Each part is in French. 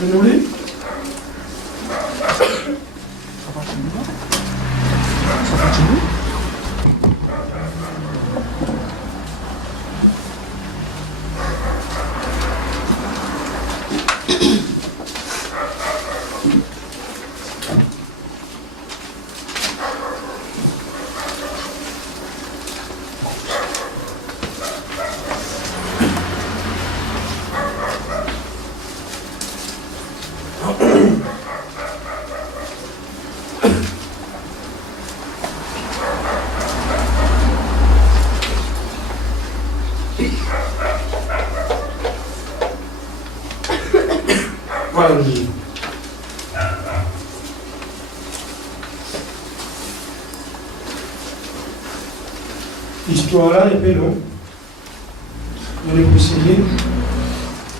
Désolé. Ça continue. L'histoire là est peu longue. On est procédé.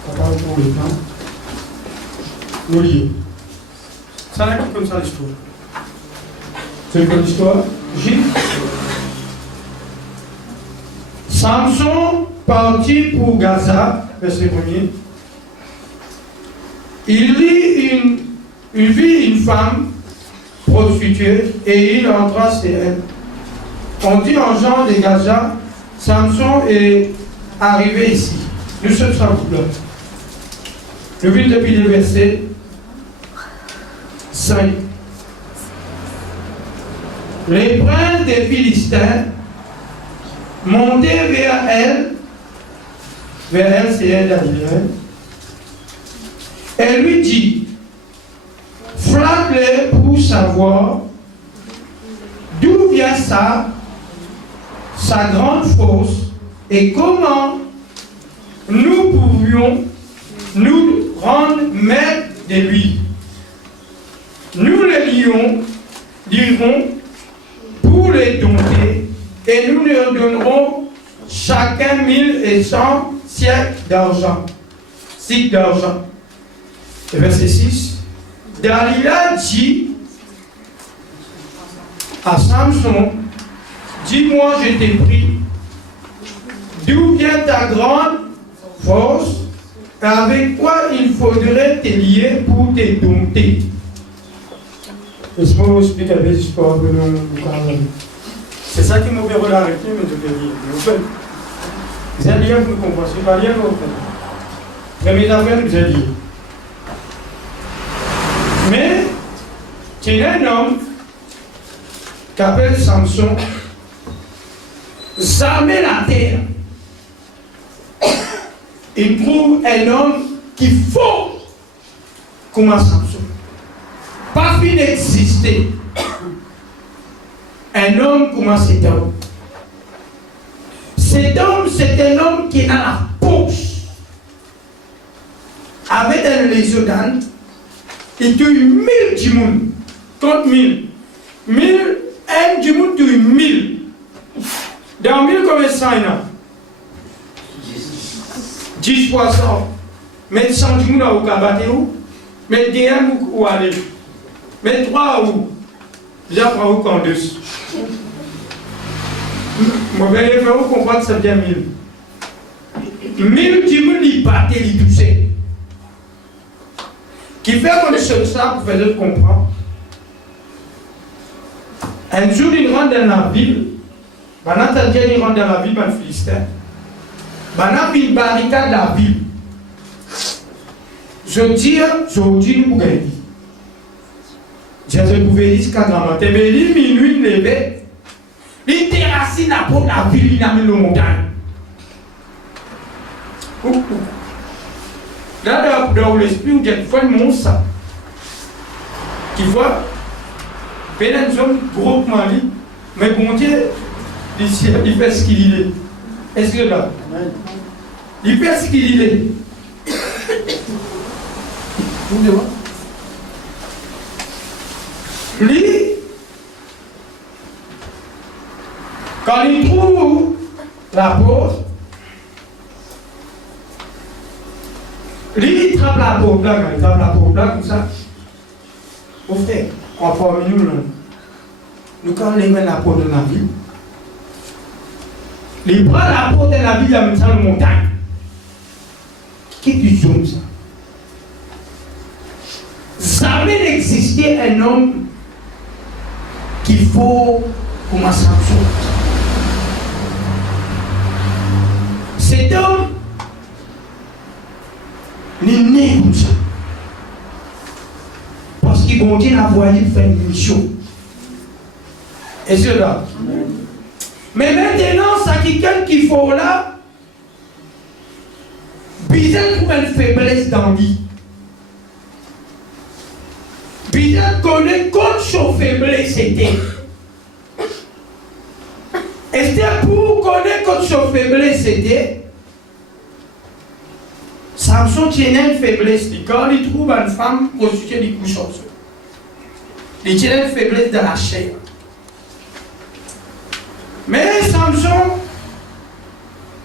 On parle pour le temps. Nous lions. Ça n'a pas comme ça l'histoire. C'est une bonne histoire. Gilles. Samson partit pour Gaza, verset 1er. Il vit une femme prostituée et il entra chez elle. On dit en Jean de Gaza, Samson est arrivé ici. Nous sommes sans là. Nous vivons depuis le verset 5. Les princes des Philistins montaient vers elle c'est elle d'Adrien, elle lui dit, flatte-les pour savoir d'où vient sa grande force et comment nous pourrions nous rendre maîtres de lui. Nous les dirons pour les dompter et nous leur donnerons chacun 1100 siècles d'argent. Verset 6. Dalila dit à Samson, dis-moi, je t'ai pris, d'où vient ta grande force, avec quoi il faudrait te lier pour te dompter. Laisse-moi vous expliquer un peu l'histoire de nos camarades. C'est ça qui m'a fait arrêter, mais je peux dire. Vous allez dire que vous comprenez, c'est pas bien que vous faites. Premier affaire, vous allez dire. Mais, il y a un homme qui appelle Samson, jamais la terre. Il trouve un homme qui faut comme Samson. Pas fini d'exister. Un homme comme cet homme. Cet homme, c'est un homme qui est dans la poche. Avec un légion d'âne, il tue 1000 du monde. Compte 1000. 1000, un du monde tue 1000. Dans 1000, combien ça il y a? 10 poissons. Mais 100 du monde, où abattre où? Mais 10 où aller? Mais 3 où? J'apprends où qu'on deux. Moi, je vais vous comprendre que ça vient 1000. 1000 du monde, il battait, il touchait. Qui fait qu'on est sur ça pour faire comprendre. Un jour, il rentre dans la ville. Pendant que il rentre dans la ville, dans le Philistin. Pendant qu'il barricade la ville. Je dis, nous pouvons dire. Je pouvais dire qu'à grand matin, mais il minuit, il levait. Il terrassine la porte de la ville, il amène le montagne. Là, dans l'esprit, où il y a une fois le monstre, qui voit, il y a une zone groupement libre, mais bon Dieu, il fait ce qu'il est. Est-ce que là? Il fait ce qu'il est. Lui, quand il trouve la porte, lui, il trappe la porte là, quand il trappe la porte là, comme ça. Au fait, en forme nous, quand on met la porte de la ville, il prend la porte de la ville, il met ça dans la montagne. Qu'est-ce que tu zoomes ça? voici un homme qu'il faut comme un Samson. Cet homme n'est né comme ça. Parce qu'il bon Dieu a envoyé faire une mission. Et c'est là. Mais maintenant, c'est quelqu'un qu'il faut là. Bizarre trouve une faiblesse dans lui. Bizarre connaît contre son faiblesse c'était. Esther pour connaître contre son faiblesse c'était. Samson tenait une faiblesse. Quand il trouve une femme prostituée, il couche en dessous. Il tenait une faiblesse dans la chair. Mais Samson,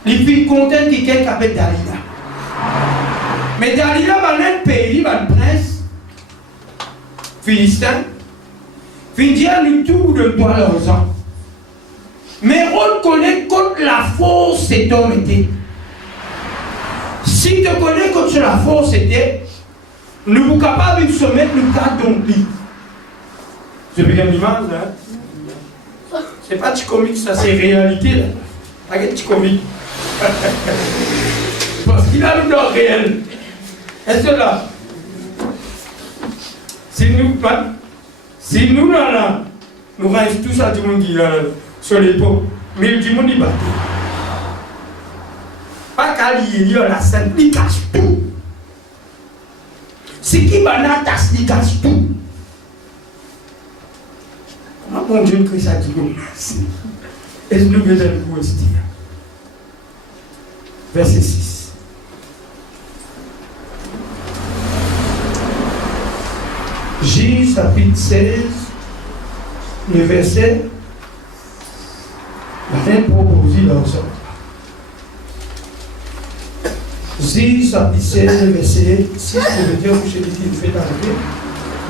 il fit content que quelqu'un appelle Dalila. Mais Dalila va un pays, va un prince philistin, fin dire nous tout de toi leurs ans. Mais on connaît contre la force cet homme était. Si tu connais contre la force était, nous sommes capables de se mettre le cas d'ompli. Je regarde l'image là. C'est pas du comique, ça c'est réalité là. Pas que du comique. Parce qu'il a le nom réel. Est-ce que là, si nous là, nous restons tous à tout le monde qui là, sur l'épaule, mais du monde y bat. Pas qu'à lier la scène, il cache tout. Ce qui va la tasse, il cache tout. Mon Dieu, que ça dit comme ça. Est-ce que nous venons de vous dire? Verset 6. J, chapitre 16, le verset, va proposer dans ça. J, chapitre 16, le verset 6, je veux dire, vous savez qu'il fait arriver.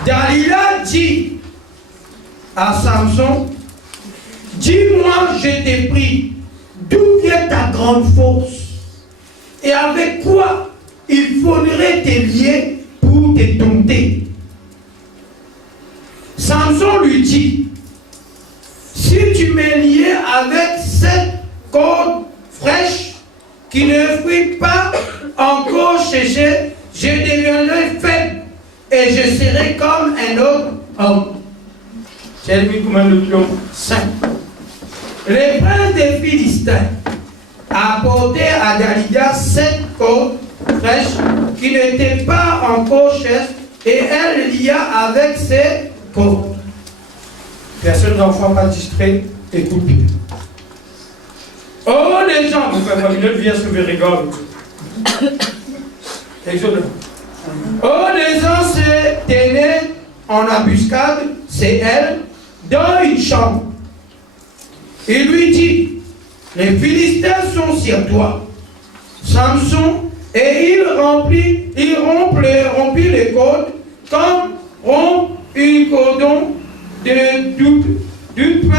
Dalila dit à Samson, dis-moi, je t'ai pris, d'où vient ta grande force? Et avec quoi il faudrait te lier pour te dompter? Samson lui dit, si tu m'es lié avec cette corde fraîche qui ne fuit pas encore séchée, je deviendrai faible et je serai comme un autre homme. C'est lui comme un autre saint. Le prince des Philistins a apporté à Dalila cette corde fraîche qui n'était pas encore sèche et elle lia avec ses cordes. Personne d'enfant pas distrait, écoute bien. Oh les gens, vous faites pas une vie sur le rigole. Exode. Oh les gens se tenaient en embuscade, c'est elle, dans une chambre. Il lui dit, les Philistins sont sur toi. Samson, et il rompit les cordes comme rompt une cordon de dupe,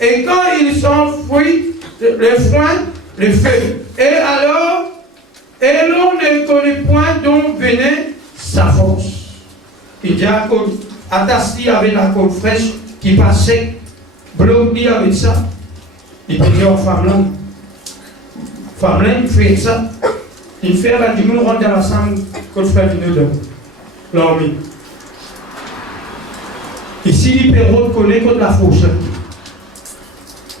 et quand il s'enfuit, le foin, le feu. Et alors, et l'on ne connaît point d'où venait sa force. Il dit à Atassi avec la corde fraîche qui passait, bloqué avec ça. Il peut dire aux femmes là, il fait ça. Il fait la dimanche, rentre dans la chambre, quand il fait une l'armée. Ici, il peut reconnaître contre la force.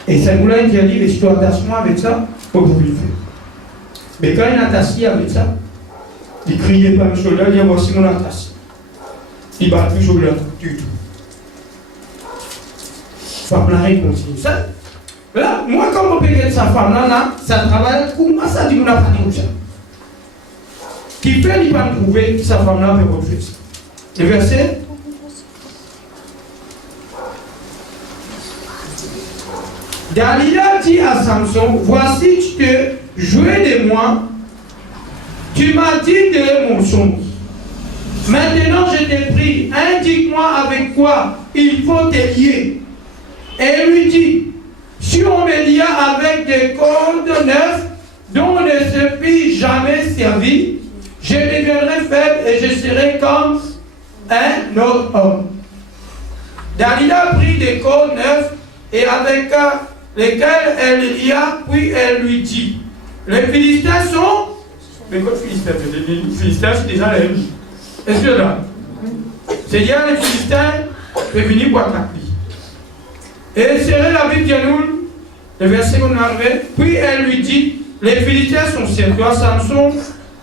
Et c'est là qu'il a dit l'exploitation avec ça, pour vous le faire. Mais quand il a assis avec ça, il criait pas le soldat, il dit voici mon attache. Il ne bat plus sur le du tout. Femme là, il continue. Ça, là, moi, quand on peut dire sa femme là, ça travaille, comment ça dit qu'on n'a pas dit ça? Qui fait, il va trouver que sa femme là peut refaire ça. Le verset. Dalila dit à Samson, voici tu te jouais de moi, tu m'as dit de mon songe. Maintenant je t'ai pris, indique-moi avec quoi il faut te lier. Et il lui dit, si on me lia avec des cordes neuves dont on ne se fit jamais servi, je deviendrai faible et je serai comme un autre homme. Dalila prit des côtes neufs et avec lesquelles elle lia, puis elle lui dit, les Philistins sont... Les côtes Philistins, les Philistins c'est déjà les... Est-ce que là? C'est-à-dire les Philistins, c'est fini pour attaquer. Et serrer la Bible de nous, le verset qu'on a enlevé, puis elle lui dit, les Philistins sont sur toi, Samson,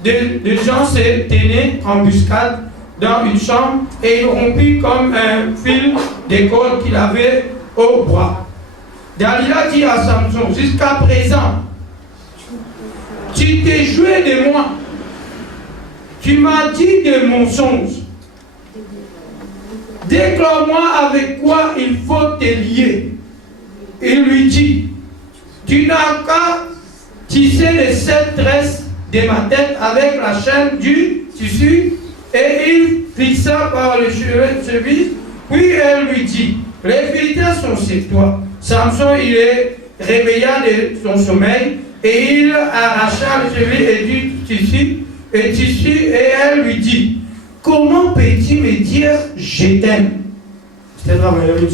des gens s'est tenaient en embuscade dans une chambre et ils rompit comme un fil d'école qu'il avait au bras. Dalila dit à Samson, jusqu'à présent, tu t'es joué de moi, tu m'as dit des mensonges. Déclare-moi avec quoi il faut te lier. Il lui dit, tu n'as qu'à tisser les 7 tresses de ma tête avec la chaîne du tissu. Et il fixa par le cheville. Puis elle lui dit, les Philistins sont chez toi. Samson, il est réveilla de son sommeil et il arracha le cheville et du tissu. Et elle lui dit, comment peux-tu me dire je t'aime? C'est vraiment une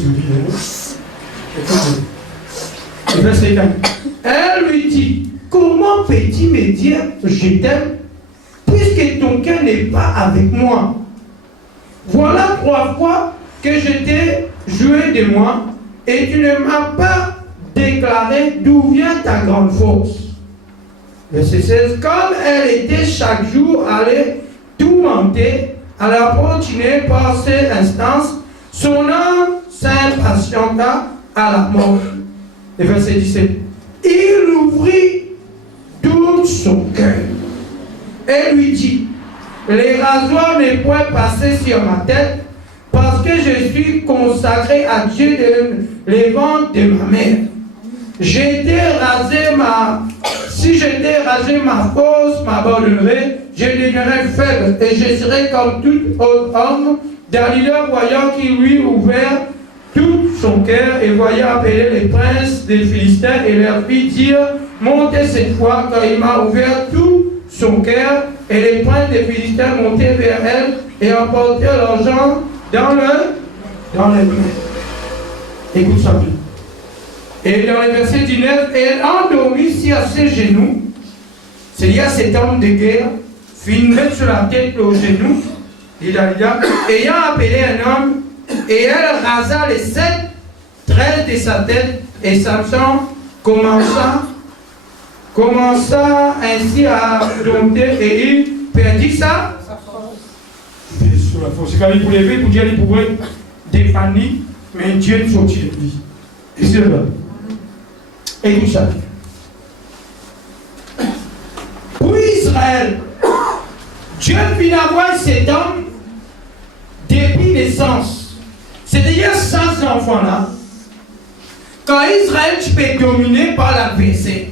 Elle lui dit, comment peux-tu me dire je t'aime puisque ton cœur n'est pas avec moi? Voilà 3 fois que je t'ai joué de moi et tu ne m'as pas déclaré d'où vient ta grande force. Verset 16. Comme elle était chaque jour allée tourmenter, elle a continué par ses instances, son âme s'impatienta à la mort. Et verset 17. Il ouvrit tout son cœur et lui dit, les rasoirs ne peuvent passer sur ma tête parce que je suis consacré à Dieu de l'évent de ma mère. Si j'étais rasé ma force m'abandonnerait, je deviendrais faible et je serais comme tout autre homme. Dalila, voyant qu'il lui ouvert tout son cœur et voyant appeler les princes des Philistins et leur fit dire, montez cette fois, car il m'a ouvert tout son cœur. Et les princes des Philistins montaient vers elle et emportèrent l'argent dans les mains. Écoute ça bien. Et dans le verset 19, elle endormit sur ses genoux, c'est-à-dire cet homme de guerre, fit une main sur la tête aux genoux, dit Dalila, ayant appelé un homme, et elle rasa les 7 tresses de sa tête, et Samson commença ainsi à dompter, et il perdit sa force. C'est quand il pouvait lever pour dire qu'il pouvait défendre, mais Dieu ne sortit de lui. Et c'est là. Et tout ça. Pour Israël, Dieu fit avoir cet homme depuis naissance. C'est-à-dire sans cet enfant-là, quand Israël tu peux dominer par l'adversaire.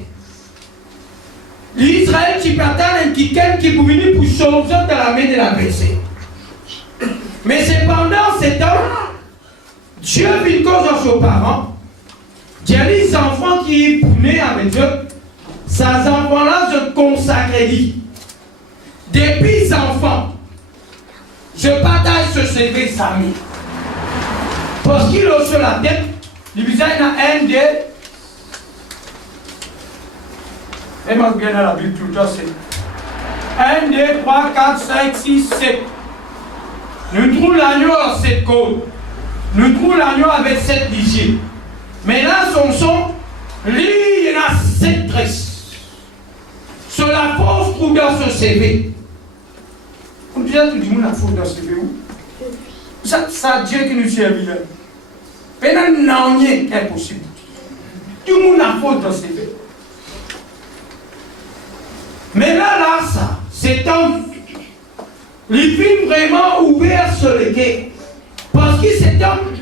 L'Israël tu peux attendre quelqu'un qui peut venir pour sauver dans la main de l'adversaire. Mais cependant, cet homme, Dieu fit une cause à ses parents. Il y a des enfants qui sont nés avec Dieu. Ces enfants-là se consacrent. Depuis enfants, je partage ce CV Samy. Parce qu'il a sur la tête, il y a un des. Et moi, je viens à la Bible tout le temps, c'est 1, 2, 3, 4, 5, 6, 7. Nous trouvons l'agneau à 7 côtes. Nous trouvons l'agneau avec 7 lisiers. Mais là, il y en a 7 tresses. Sur la force trouve dans ce CV. On dit, tu dis, la force dans ce CV où? C'est Dieu qui nous servit là. Maintenant, non, c'est impossible. Tout le monde a faute dans ce CV. Mais là, ça, cet homme, il fit vraiment ouvert sur le quai. Parce que cet homme,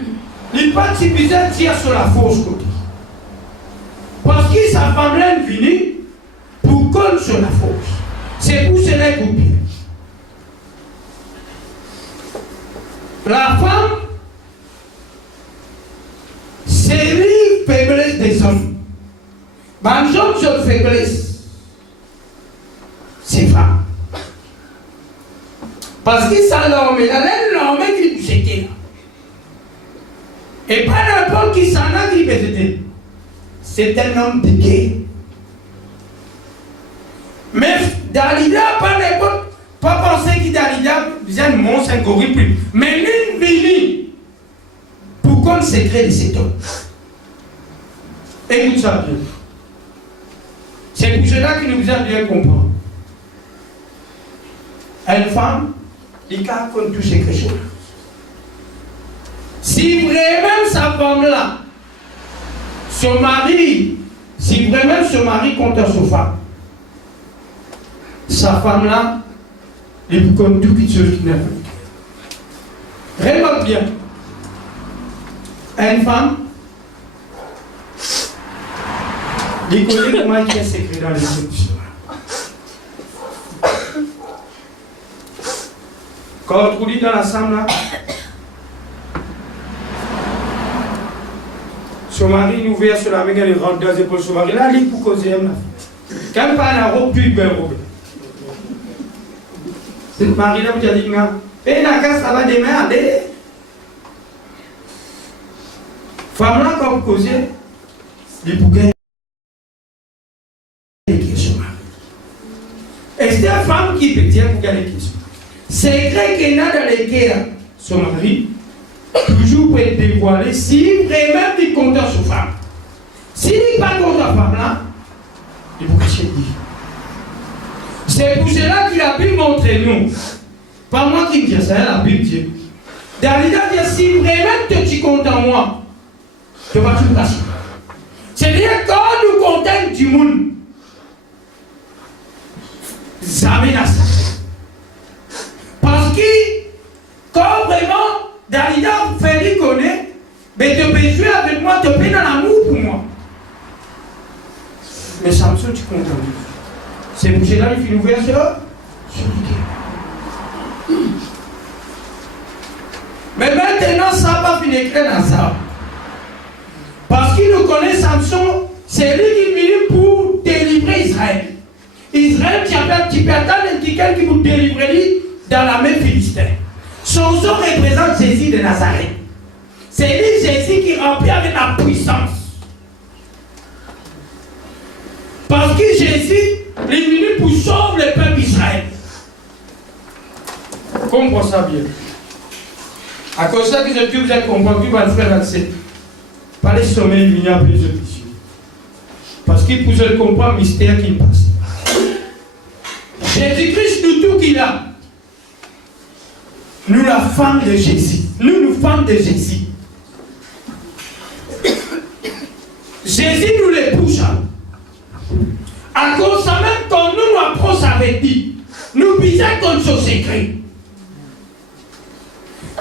il pas suffisant de tirer sur la fausse côté. Parce que sa femme là est venue pour coller sur la fausse. C'est pour cela qu'on dit. La femme, c'est la faiblesse des hommes. Les hommes sont faiblesse. C'est femme. Parce que ça l'homme, il a l'homme qui nous était là. Et pas n'importe qui s'en a qui c'était. C'est un homme de guerre. Mais Dalida, pas n'importe, pas penser que Dalida vient de monstre, un gorille plus. Mais l'une vini pour qu'on secret de cet homme. Écoute ça bien. C'est pour cela que nous devons bien comprendre. Une femme, il compte tous ces choses. Si vraiment sa femme-là, son mari, si vraiment son mari compte à sa femme, sa femme-là, il compte tout quelque chose qui n'est pas. Vraiment bien. Une femme, il connaît comment il est secret dans les solutions. Quand on lit dans la chambre là, son mari nous ouvert sur la main, il rentre dans les épaules. Son mari là, il pour causer. Quand il parle à robe, tu es robe. Cette mari là, vous avez dit, et la casse, ça va démerder. Femme là, quand vous causez, il pour gagner. Et c'est une femme qui peut dire pour gagner les questions. C'est vrai qu'il y en a dans les guerres, son mari, toujours peut être dévoilé si vraiment il compte sur sa femme. S'il n'est pas contre sa femme là, il faut cacher lui. C'est pour cela qu'il a pu montrer nous. Pas moi qui me dis ça, la Bible dit. Dalida dit si vraiment tu comptes en moi, tu vas tout cacher. C'est-à-dire quand nous comptons du monde, jamais à ça. Parce que, quand vraiment, Dalida fait connaître, mais tu peux jouer avec moi, tu peux dans l'amour pour moi. Mais Samson, tu comptes en lui. C'est pour cela qu'il fait l'ouverture sur le cœur. Mais maintenant, ça va pas finir dans ça. Parce qu'il nous connaît, Samson, c'est lui qui est venu pour délivrer Israël. Israël qui appelle Tibertan et quelqu'un qui vous délivrer dans la main philistine. Son nom représente Jésus de Nazareth. C'est lui Jésus qui remplit avec la puissance. Parce que Jésus est venu pour sauver le peuple d'Israël. Comprends ça bien. À cause de ça que je vous ai compris, vous allez faire l'accès. Pas les sommets, il y a plusieurs questions. Parce qu'il vous allez comprendre le mystère qui passe. Jésus-Christ, nous tout qu'il a. Nous, la femme de Jésus. Nous femmes de Jésus. Jésus nous l'épouse. À cause de ça, même quand nous approchons avec lui, nous bisons comme son secret.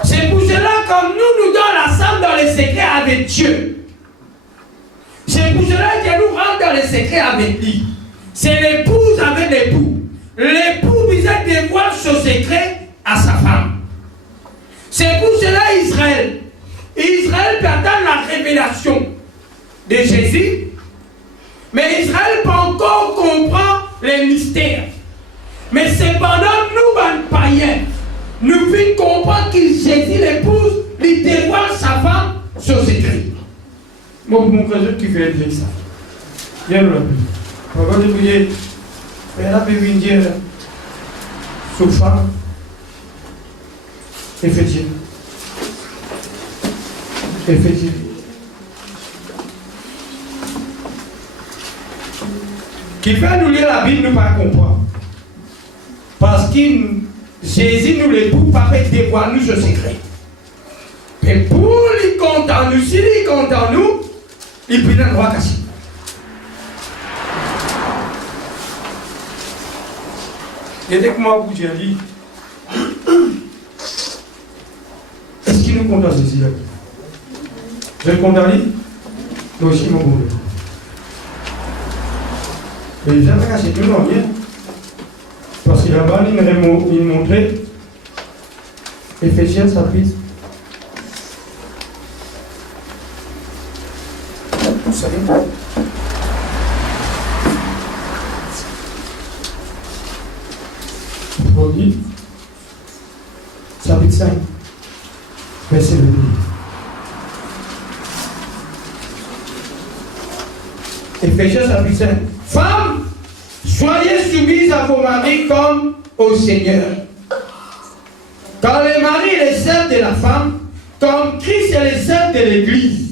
C'est pour cela que nous donnons la salle dans les secrets avec Dieu. C'est pour cela que nous rentrons dans les secrets avec lui. C'est l'épouse avec l'époux. L'époux visait dévoile ce secret à sa femme. C'est pour cela Israël peut attendre la révélation de Jésus, mais Israël peut encore comprendre les mystères. Mais cependant, nous, les païens, nous pouvons comprendre que Jésus, l'épouse, lui dévoile sa femme ce secret. Moi, mon frère, qui fait dire ça. Viens là. On va débrouiller. Elle a pu venir sous femme. Effectivement. Qui fait nous lire la Bible, nous ne pas comprendre. Parce que Jésus nous l'époux, pas fait dévoiler nous ce secret. Et pour lui compter en nous, s'il lui compte en nous, il peut le droit caché. Et dès que moi vous j'ai dit, est-ce qu'il nous compte en Jésus? Je le condamne? Moi aussi, mon bon. Mais jamais caché tout le monde, bien. Parce que là-bas, il montrait Éphésiens chapitre. Vous savez pas. Chapitre 5, verset 2. Éphésiens chapitre 5. Femmes, soyez soumises à vos maris comme au Seigneur. Car le mari est le chef de la femme, comme Christ est le chef de l'Église.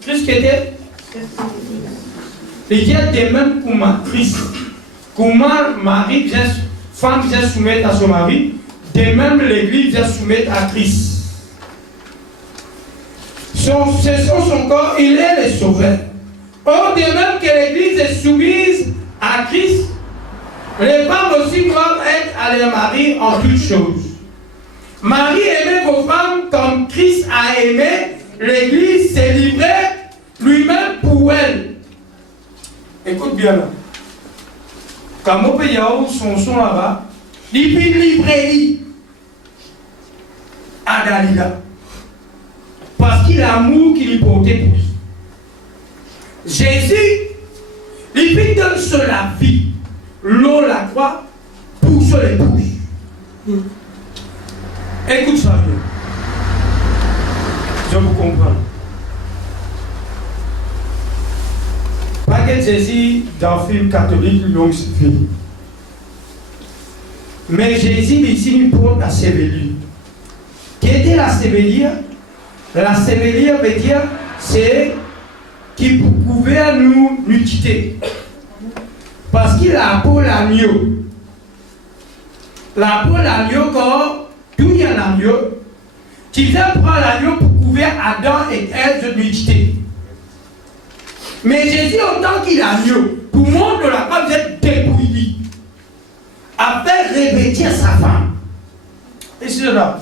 Christ qui était? Il y a des mêmes comment Christ. Comment mari, femme vient soumettre à son mari, de même l'Église vient soumettre à Christ. C'est son corps, il est le sauveur. Or, de même que l'Église est soumise à Christ, les femmes aussi doivent être à leur mari en toutes choses. Marie, aimez vos femmes comme Christ a aimé l'Église, s'est livré lui-même pour elle. Écoute bien là. Quand mon pays a son là-bas, il fit livrer à Dalila. Parce qu'il a l'amour qu'il lui portait pour lui. Jésus, il fit donner sur la vie, l'eau, la croix, pour sur les bouches. Écoute ça bien. Je vous comprends. Pas que Jésus, dans le film catholique, l'homme se fait. Mais Jésus, ici, nous porte la sévélure. Qu'est-ce que la sévélure? La sévélure veut dire, c'est qui pouvait nous quitter. Parce qu'il a la peau l'agneau. La peau l'agneau, quand tout y a l'agneau, qui vient prendre l'agneau pour couvrir Adam et Ève de l'unité. Mais Jésus, autant qu'il a l'agneau, pour montrer de la femme d'être dépouillée, a fait revêtir sa femme. Et c'est là.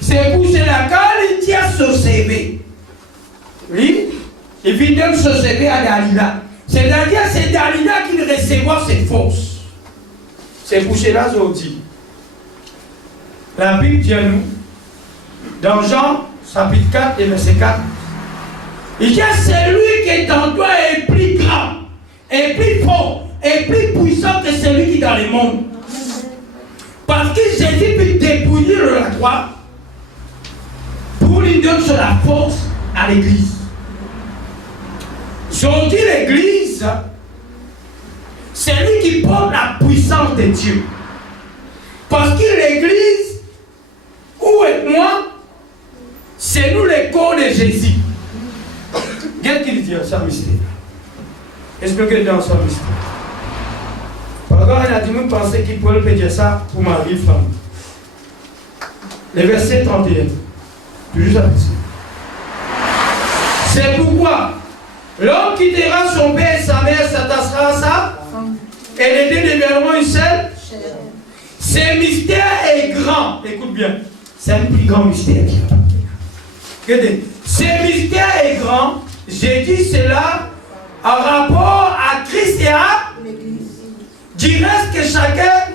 C'est pour cela, quand il tient ce CV, oui, il vient de ce CV à Dalila. C'est-à-dire, c'est Dalila qui recevra ses forces. C'est pour cela que je dis. La Bible dit à nous, dans Jean, chapitre 4 et verset 4, il dit à celui qui est en toi est plus grand, est plus fort, est plus puissant que celui qui est dans le monde. Parce que Jésus peut dépouiller de la croix pour lui donner sur la force à l'église. Aujourd'hui, l'église, c'est lui qui porte la puissance de Dieu. Parce que l'église, où est moi, c'est nous les corps de Jésus. Qu'est-ce qu'il dit ça, mystère? Expliquez dans son mystère. Par exemple, il a dit, nous pensons qu'il peut dire ça pour ma vie, femme. Le verset 31. Toujours ça. C'est pourquoi l'homme quittera son père et sa mère, s'attachera à ça, et les deux deviendront une seule. Ce mystère est grand. Écoute bien. C'est un plus grand mystère. Ce mystère est grand. J'ai dit cela en rapport à Christ et à l'Église. Du reste que chacun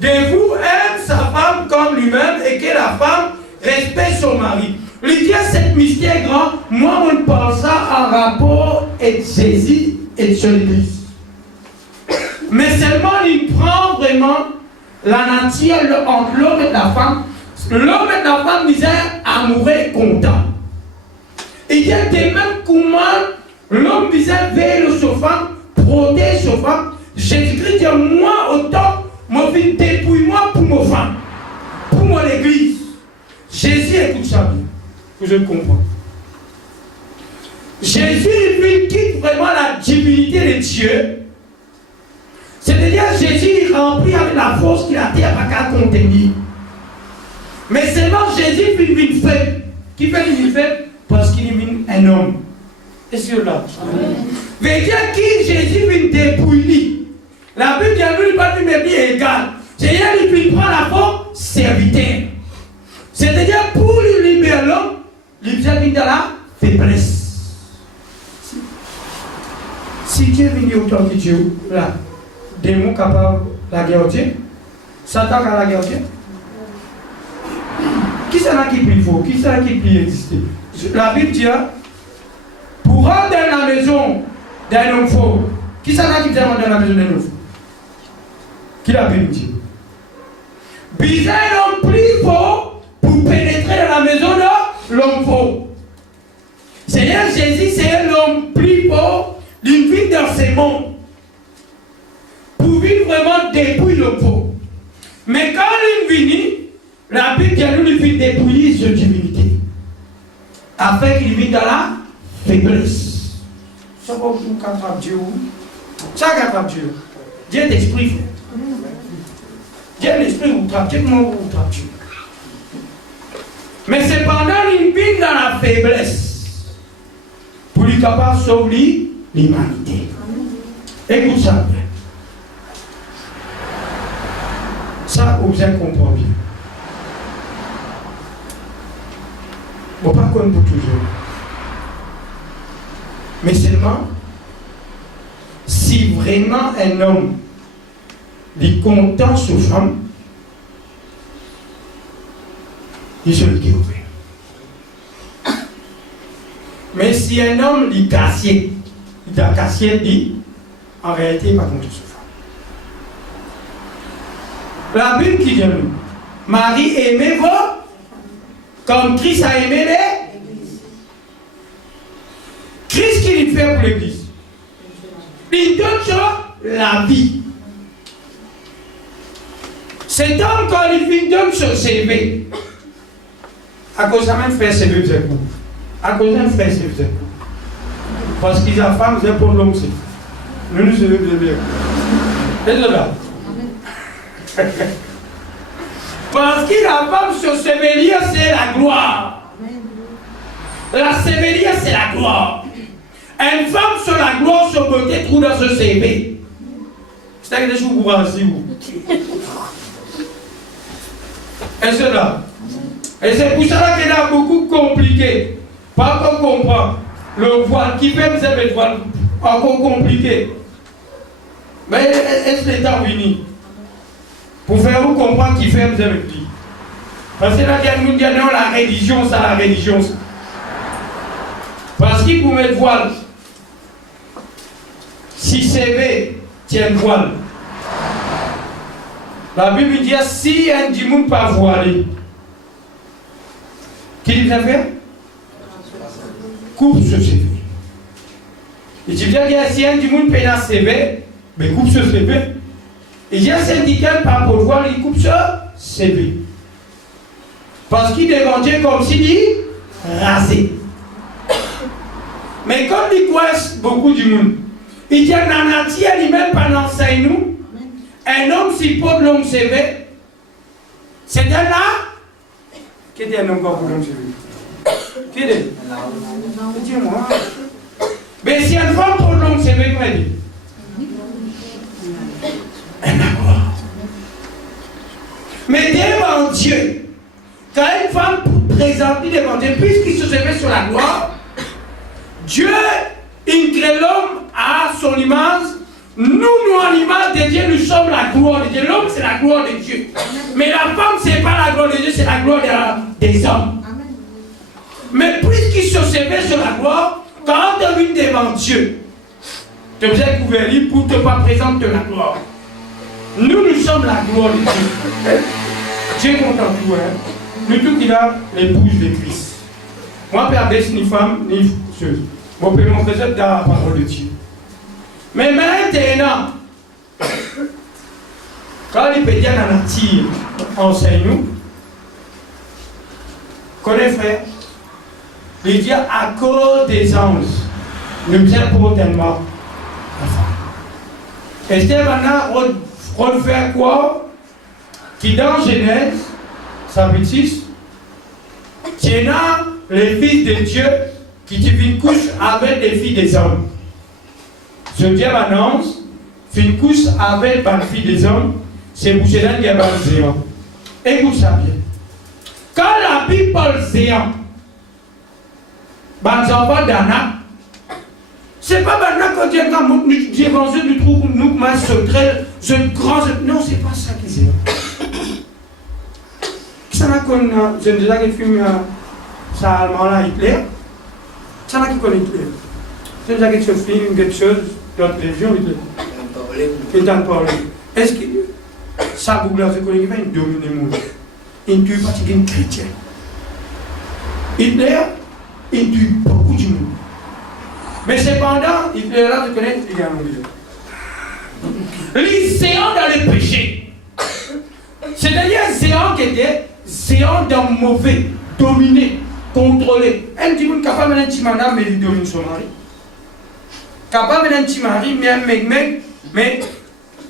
de vous aime sa femme comme lui-même et que la femme respecte son mari. Il dit à ce mystère grand, moi on pense ça en rapport avec Jésus et de l'Église. Mais seulement il prend vraiment la nature entre l'homme et la femme. L'homme et la femme disaient amoureux et content. Il y a des mêmes comment l'homme disait veille sur femme, protège sur femme. Jésus-Christ dit moi autant, mon fils dépouille-moi pour mon femme, pour mon église. Jésus écoute ça bien, que je comprends. Jésus lui quitte vraiment la divinité de Dieu. C'est-à-dire Jésus remplit avec la force que la terre n'a qu'à contenir. Mais seulement Jésus fait une fête. Qui fait une fête? Parce qu'il est un homme. Est-ce que là? Veut dire qui Jésus vient dépouiller. La Bible dit à lui, il va lui mettre égal. C'est-à-dire qu'il prend la forme serviteur. C'est-à-dire pour lui libérer l'homme, il vient dans la faiblesse. Si Dieu vient autant que Dieu, là, démon capable de la guerre, Satan a la guerre. Qui c'est là qui prie faux? Qui c'est là qui prie exister? La Bible dit, pour rentrer dans la maison d'un homme faux, qui c'est là qui vient rentrer dans la maison d'un homme faux? Qui la Bible dit? Bizarre un homme plus faux pour pénétrer dans la maison de l'homme faux. Seigneur Jésus, c'est l'homme plus faux dans ce monde pour vivre vraiment dépouiller le pauvre. Mais quand il vient, la Bible dit nous il vient dépouiller sa divinité. Afin qu'il vienne dans la faiblesse. Ça va vous capable Dieu. Ça capable Dieu. Dieu est l'esprit. Dieu est l'esprit vous trappe. Dieu vous trappe Dieu. Mais cependant, il vient dans la faiblesse pour lui capable de sauver l'humanité. Écoute ça. Ça, vous avez compris bien. Bon, pas comme pour toujours. Mais seulement, si vraiment un homme est content sur femme, il se le dit ouvert. Mais si un homme est cassé, il a cassé, il dit, en réalité, il n'est pas content sur femme. La Bible qui dit nous, Marie aimez-vous comme Christ a aimé l'Église. Christ qui lui fait pour l'Église. Il donne la vie. Cet homme, quand il donne son CV, à cause d'un frère, c'est le coup. À cause d'un frère, c'est le coup. Parce qu'il a femme, c'est pour l'homme, c'est. Nous nous sommes bien. Et de là. Parce qu'il a femme sur sévérier, c'est la gloire. La sévérier, c'est la gloire. Une femme sur la gloire, sur beauté, trouve dans ce CV. C'est quelque chose que vous voyez vous. Et c'est là. Et c'est pour ça qu'il a beaucoup compliqué. Pas qu'on comprend. Le voile, qui fait le voile, encore compliqué. Mais est-ce que l'État venu pour faire vous comprendre qui fait le dit. Parce que là, il y a non, la religion, ça, la religion. Ça. Parce qu'il vous met le voile. Si CV tient le voile. La Bible dit si un dimanche pas voilé, qu'il a fait? Coupe ce CV. Il dit bien que si un dimanche paye un CV, mais coupe ce CV. Il dit un syndicat par pour voir, il coupe ce CV. Parce qu'il est vendu comme s'il dit rasé. Mais comme il coince beaucoup du monde, il dit un entier lui-même pendant 5 nous. Un homme si pauvre l'homme CV, c'est un là. Qui est un homme pour l'homme CV? Qui est? Dis-moi. Mais si une femme pour l'homme CV, quoi dit? Un accord. Mais devant Dieu, quand une femme présente devant Dieu, puisqu'il se servait sur la gloire, Dieu, il crée l'homme à son image. Nous, à l'image de Dieu, nous sommes la gloire de Dieu. L'homme, c'est la gloire de Dieu. Mais la femme, ce n'est pas la gloire de Dieu, c'est la gloire des hommes. Mais puisqu'il se servait sur la gloire, quand on vient devant Dieu, tu as couvert pour ne pas présenter la gloire. Nous sommes la gloire de Dieu. Dieu compte en tout. Nous tous qu'il a l'épouse de Christ. Moi, père baisse ni femme, ni chose. Mon père mon présente dans la parole de Dieu. Mais maintenant, quand les pédiatres en attirent, enseigne-nous, connais frère, il dit à cause des anges, nous sommes tellement la femme. Et c'est maintenant, on fait quoi? Qui dans Genèse, chapitre 6, c'est là les fils de Dieu qui viennent coucher avec les filles des hommes. Ce Dieu annonce, fait une couche avec les filles des hommes, c'est pour cela qu'il y a un géant. Écoute ça bien. Quand la Bible parle géant, les enfants d'Anna, c'est pas maintenant quand Dieu dit évangile du trou, nous, ce grand. Non, c'est pas ça qui c'est. Ça n'a qu'on a, j'ai déjà filmé ça allemand là, Hitler. Ça n'a qui connaît Hitler. J'ai déjà quelque chose, quelque chose, d'autres régions, Hitler. Il t'en parle. Est-ce que ça, vous l'avez connu, il va dominer le monde. Il ne tue pas, c'est un chrétien. Hitler, il tue beaucoup de monde. Mais cependant, il est là, tu connais, il y a un milieu. Les géants dans le péché. C'est-à-dire un géant qui était géant dans le mauvais, dominé, contrôlé. Un petit monde capable d'un petit mandat, mais il domine son mari. Capable d'un petit mari, mais un mec, mais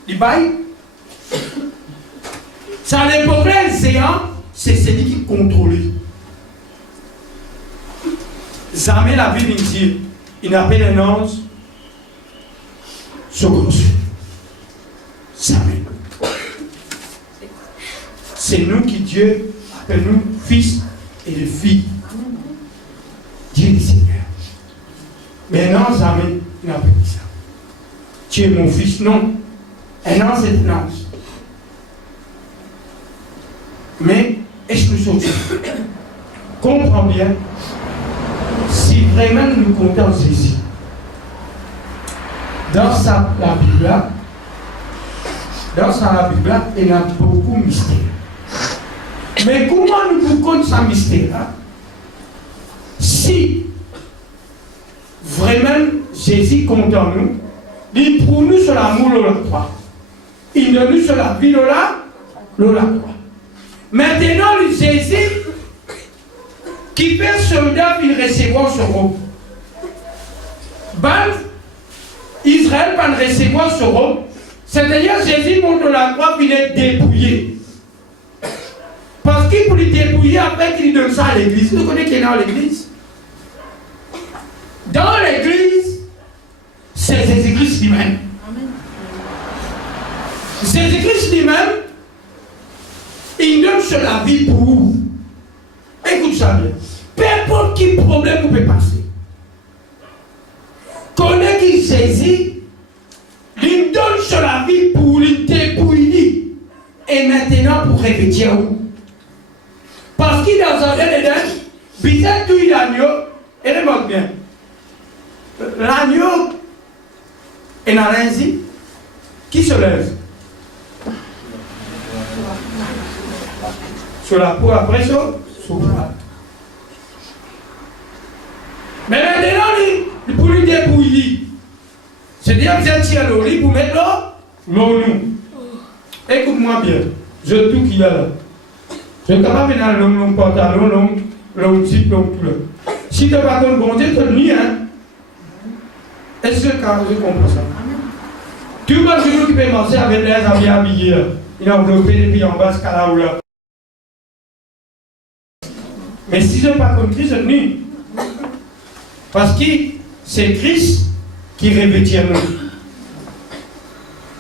il baille. Ça, le problème géant, c'est celui qui contrôle. Jamais la Bible dit, il appelle un ange, Sogos. Jamais. C'est nous qui Dieu appelle nous fils et filles. Dieu est Seigneur. Mais non, jamais, il n'a pas dit ça. Tu es mon fils, non. Un ange, c'est un ange. Mais, est-ce que nous sommes comprends bien, si vraiment nous comptons Jésus, dans la Bible, il y a beaucoup de mystères. Mais comment nous comptons ce mystère? Si vraiment Jésus compte en nous, il pour nous sur l'amour de la croix. Il donne nous sur la vie de la croix. Maintenant, le Jésus qui fait soldat, il recevra son robe. Israël va recevoir son robe. C'est-à-dire Jésus monte de la croix, il est dépouillé. Parce qu'il pour le dépouiller, après qu'il donne ça à l'église. Vous connaissez qui est dans l'église? Dans l'église, c'est Jésus-Christ lui-même. Jésus-Christ lui-même, il donne sur la vie pour vous. Écoute ça bien. Peu importe quel problème vous pouvez passer. Connais qui Jésus, il donne sur la vie pour le dépouiller. Et maintenant pour revêtir où? Parce qu'il est dans un Éden, bizarre tout l'agneau, et remarque bien. L'agneau est dans l'inzi qui se lève. Sur la peau après ça, sur le plat. Mais maintenant, pour lui dépouiller, c'est-à-dire que vous êtes tiré l'eau pour mettre l'eau nous. Écoute-moi bien, je tout qu'il y a là. Je ne peux pas venir l'homme pantalon, l'homme type, l'homme tout là. Si tu n'as pas de bon Dieu, tu n'as ni hein. Est-ce que je comprends ça? Tu vois le jour qui peut marcher avec les habits habillés, il a enveloppé les pieds en bas, ce cas-là ou là. Mais si je n'ai pas compris, c'est nu. Parce que c'est Christ qui revêtit nous.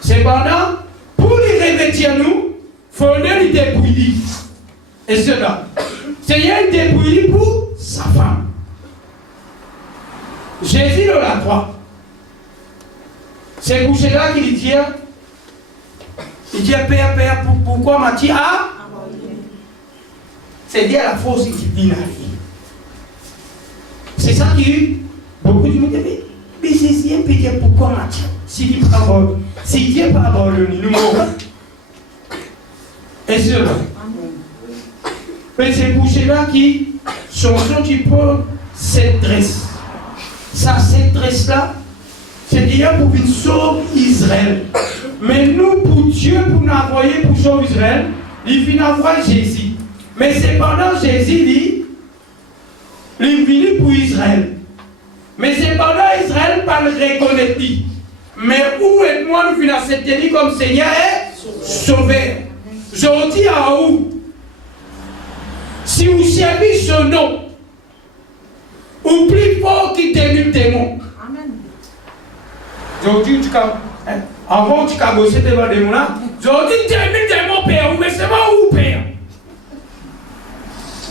Cependant, pour les revêtir nous, il faut les dépouiller. Et cela, c'est un dépouiller pour sa femme. Jésus de la croix. C'est pour cela qu'il dit, Père, pourquoi m'as-tu c'est dire la force qui vit la vie. C'est ça qui beaucoup de monde dit, mais Jésus peut dire pourquoi m'as-tu si Dieu n'a pas abandonné, nous mourrons. Et cela. Mais c'est pour cela qui sont un petit peu cette dresse. Ça, cette dresse-là, c'est déjà pour une sauve Israël. Mais nous, pour Dieu, pour nous envoyer pour sauver Israël, il vient envoyer Jésus. Mais cependant, Jésus dit, il est venu pour Israël. Mais cependant, Israël pas le reconnaître. Mais où est-moi, nous venons accepter comme Seigneur et Sauveur. Je dis à où? Si vous servez ce nom, ou plus fort qu'il démule le démon. Je dis, avant tu as bossé devant le démon là, je dis, démule le démon, Père, mais c'est moi où, Père?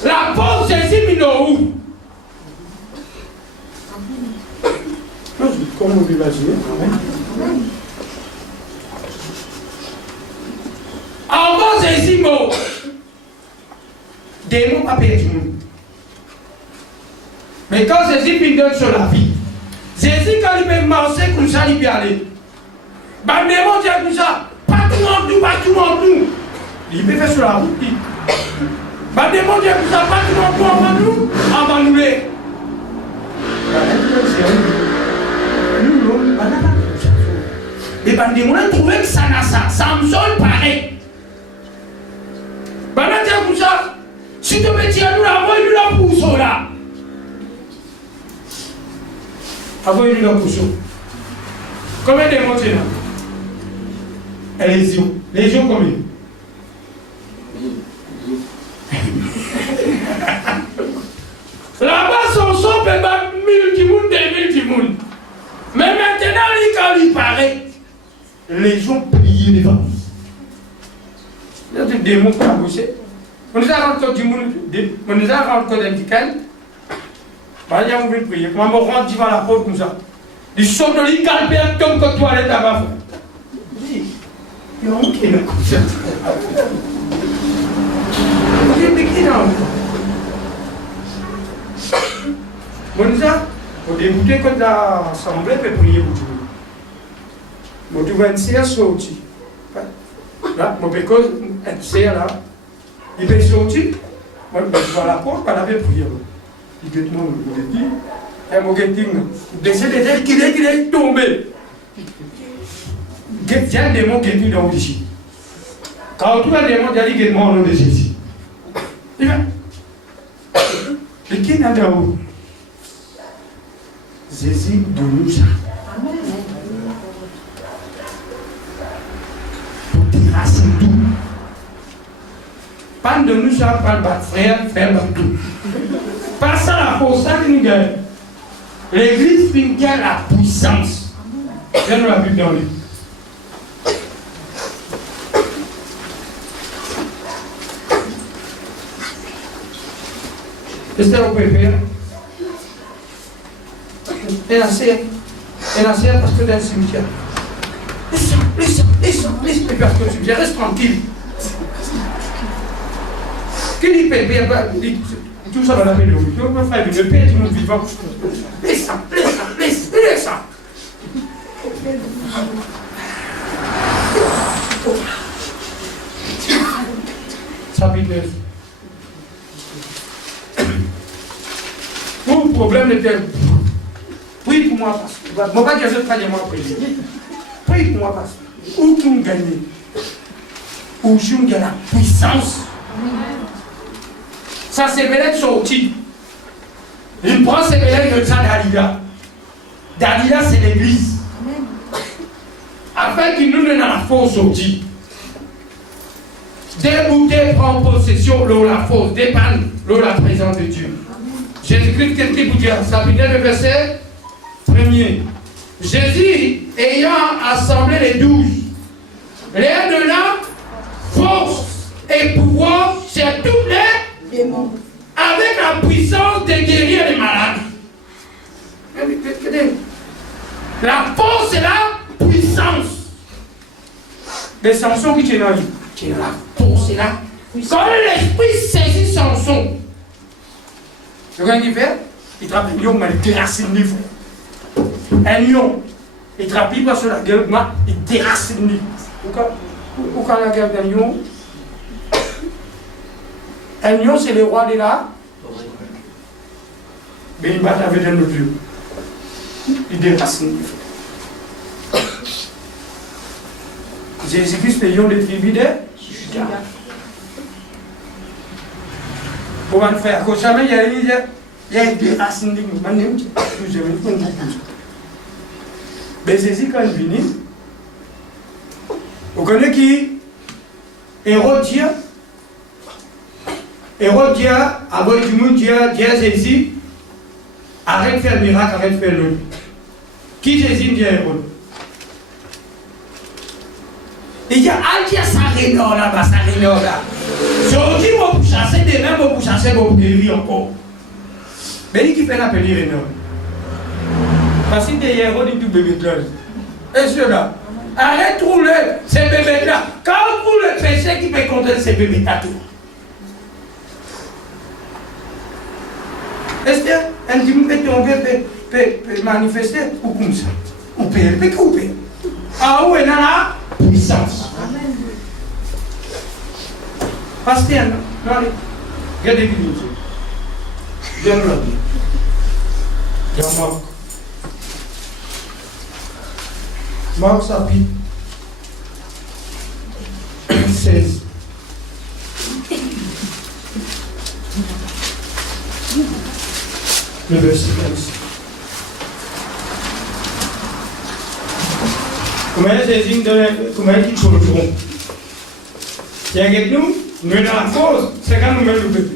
La porte, Jésus, mais non où? Comment vous imaginez? Avant Jésus mort, démon a perdu nous. Mais quand Jésus vient sur la vie, Jésus, quand il peut marcher comme ça, il peut aller. Bah, démon dit comme ça, pas tout le monde, il peut faire sur la route. Bah, démon dit comme ça, pas tout le monde, avant nous, avant nous. Et ben, des gens trouvaient que ça n'a ça. Samson pareil. Ben, là, comme ça, si tu me dis à nous la voix, nous la poussons là. Avant, nous la poussons. Combien de mots c'est là? Et les yeux. Les yeux combien? Là-bas, son son peut battre 1000 timounes, 2000 timounes. Mais maintenant, quand il paraît, les gens plient devant. Il y a des démons qui ont bossé. On nous a rendu du monde, on nous a rendu d'un tical. Il y a un peu de prier. Quand on rentre devant la porte comme ça, ils sont dans les calpères comme quand tu allais là-bas. Il y a un qui est là comme ça. Il y a un qui est là. On nous a, au début, quand l'assemblée peut prier pour tout. Mon tu vas une serre sortie. Là, mon pécose, une serre là. Il peut sortir. Moi, je vais à la porte, elle avait prié. Il dit, moi, je dis, et mon guetting, décide de qu'il est tombé. Il y a un démon qui est dans ici. Quand tu as un démon, il y a des démons au nom de Jésus. Il va. Et qui n'a pas où? Jésus de nous ça. Pour terrasser tout. Pas de nous ça, pas de frère, faire tout. Pas ça la force, ça qui nous gagne. L'église finit la puissance. Viens nous la Bible dans lui. Qu'est-ce que vous pouvez faire? Elle a serre parce que dans le cimetière. Laisse parce que le cimetière, reste tranquille. Qui dit bébé, tout ça va la peine de l'eau. Mon frère, le père du monde vivant. Laisse ça. Chapitre 9. Pour le problème de tel. Prie pour moi, parce que. Mon père, je vais faire moi prier. Prie pour moi, parce que. Où tu me gagnes? Où je me gagne la puissance. Ça, c'est Bélène sorti. Il prend ses Bélène de ça Dalila. Dalila, c'est l'église. Afin qu'il nous donne la force sortie. Débouter, prendre possession de la force, dépanne de la présence de Dieu. Jésus-Christ, qu'est-ce qu'il vous dit? Ça veut dire le verset 1er. Jésus, ayant assemblé les 12, leur donna force et pouvoir sur toutes les démons, avec la puissance de guérir les malades. La force et la puissance. Les Samson qui tiennent la force et la puissance. Quand l'esprit saisit Samson, ce qu'il fait, il trappe un lion, mais il dérace le niveau. Un lion, il trappe parce que la gueule, il dérace le niveau. Pourquoi la gueule d'un lion? Un lion, c'est le roi de là. Mais il bat avec un autre lion. Il dérace le niveau. Jésus-Christ, le lion des tribus de Juda. Pour en faire, quand jamais il y a des racines de nous. Mais Jésus, quand il vient, vous connaissez qui? Hérodias, avant du monde, dit à Jésus, arrête de faire le miracle, arrête de faire l'autre. Qui Jésus dit à Hérode? Il dit, ah, qui a ça rénor là-bas, ça rénor là. Je dis, moi, pour chasser demain, moi, pour chasser, moi, pour guérir encore. Mais il qui fait l'appeler rénor. Parce que derrière, on dit tout bébé de l'œil. Et cela, arrête de rouler ces bébés-là. Quand vous le péché qui peut contrôler ces bébés-là, tout. Est-ce qu'un dimanche peut manifester ou comme ça? Ou peut couper. Ah oui, non, là, puissance. Amen. Pasteur, non, regardez les vidéos. Viens nous la dire. Viens moi. Marc chapitre 16. Le verset 15. Comment Jésus comment il trouve le front? Tiens avec nous, nous dans la cause, c'est quand nous mettons le bébé.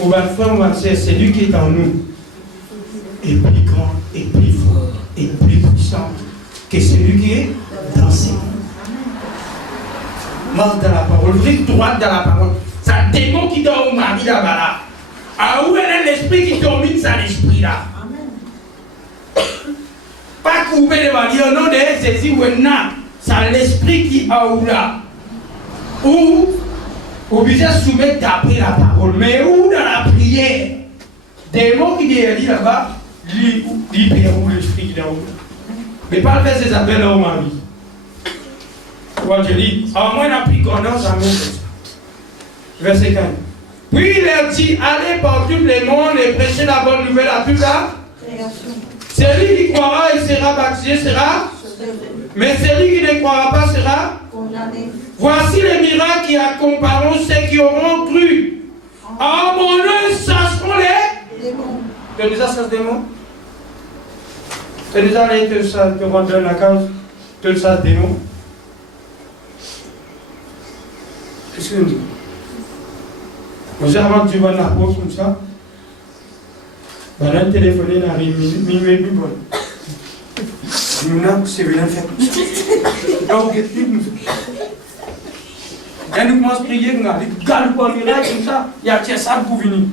Au bas de fond, c'est lui qui est en nous. Et plus grand, et plus fort, et plus puissant que celui qui est dans ses mains. Marche dans la parole, rive droite dans la parole. C'est un démon qui dort au mari là-bas là. Ah, où est l'esprit qui domine ça l'esprit là? Pas couper les barrières, non, de Jésus ou non. C'est l'esprit qui a où là. Ou obligé de soumettre d'après la parole. Mais où dans la prière? Des mots qui disent là-bas, il perd où l'esprit qui est là-haut. Mais pas le faire ses appels là au mari. Quand je dis, au moins la prière qu'on a, ça monte. Verset 15. Puis il leur dit, allez par tout le monde et prêchez la bonne nouvelle à toute la création. Celui qui croira et sera baptisé sera, mais celui qui ne croira pas sera condamné. Voici les miracles qui accompagneront ceux qui auront cru. En mon nom, chasseront les démons. Tu as déjà chassé des démons? Tu as déjà allé te rendre dans la case, tu as chassé des démons? Qu'est-ce que tu dis? Vous avez avant que tu vas la pause comme ça. Madame téléphoné dans minuit plus bon. Nous n'avons pas de faire comme ça. Donc, quand nous commençons à prier, nous avons des galopes en miracle comme ça. Il y a ça pour venir.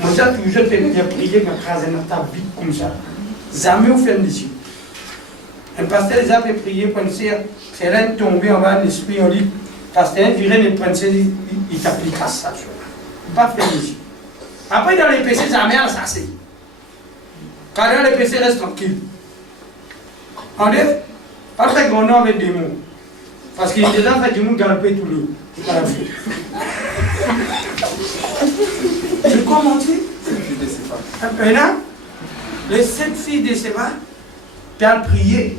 Moi, j'ai toujours fait prier dans ta vie comme ça. Jamais au fait d'ici. Un pasteur les a fait prier pour une sœur. C'est là qu'il est tombé en bas de l'esprit. On dit, pasteur, il vient de prendre ça, il t'appliquera ça. Pas fait d'ici. Après, dans les PC, ça merde, ça c'est. Quand dans les PC, reste tranquille. En fait, pas très grand nom avec des mots. Parce qu'il est déjà fait du monde galoper tout le monde. Je comment dire? Maintenant, les 7 filles de Séba, tu as prié.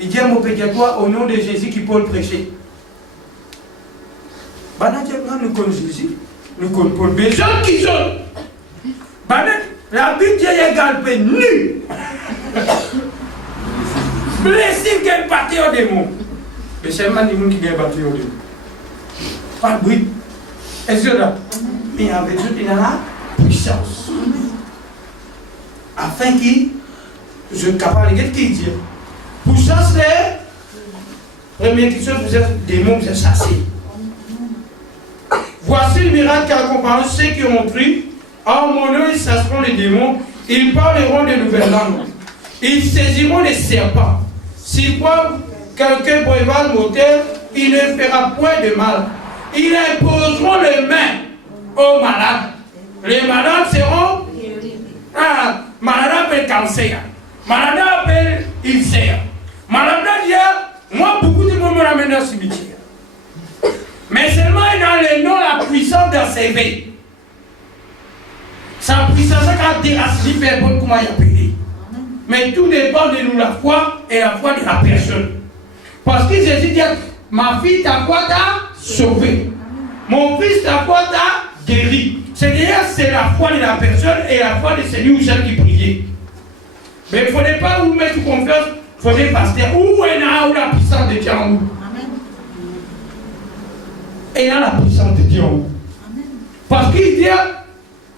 Il dit à mon pédiatoire au nom de Jésus qui peut le prêcher. Nous connaissons Jésus. Nous connaissons Paul. Mais les gens qui sont. La Bible dit qu'il galopé nu. Blessé qu'elle battait au démon. Mais c'est seulement des gens qui ont battu au démon. Pas de bruit. Est-ce que là? Mais avec eux, il y a la puissance. Afin qu'il je suis capable de dire. Puissance, c'est. Première question, vous êtes démon, vous êtes chassés. Voici le miracle qui accompagne ceux qui ont cru. En mon nom, ils chasseront les démons. Ils parleront de nouvelles langues. Ils saisiront les serpents. S'ils voient quelqu'un breval moteur, il ne fera point de mal. Ils imposeront les mains aux malades. Les malades seront. Malade appelle cancer. Malade appelle ulcère. Malade dit, moi, beaucoup de monde me ramène dans le cimetière. Mais seulement dans le nom, la puissance d'un CV. Sa puissance a déraciné personne comment il a payé. Mais tout dépend de nous, la foi et la foi de la personne. Parce que Jésus dit, ma fille, ta foi t'a sauvé. Mon fils, ta foi t'a guéri. C'est la foi de la personne et la foi de celui ou celle qui priait. Mais il ne faudrait pas vous mettre confiance, il faudrait pasteur. Où est la puissance de Dieu en vous? Et là, la puissance de Dieu en vous. Parce qu'il dit,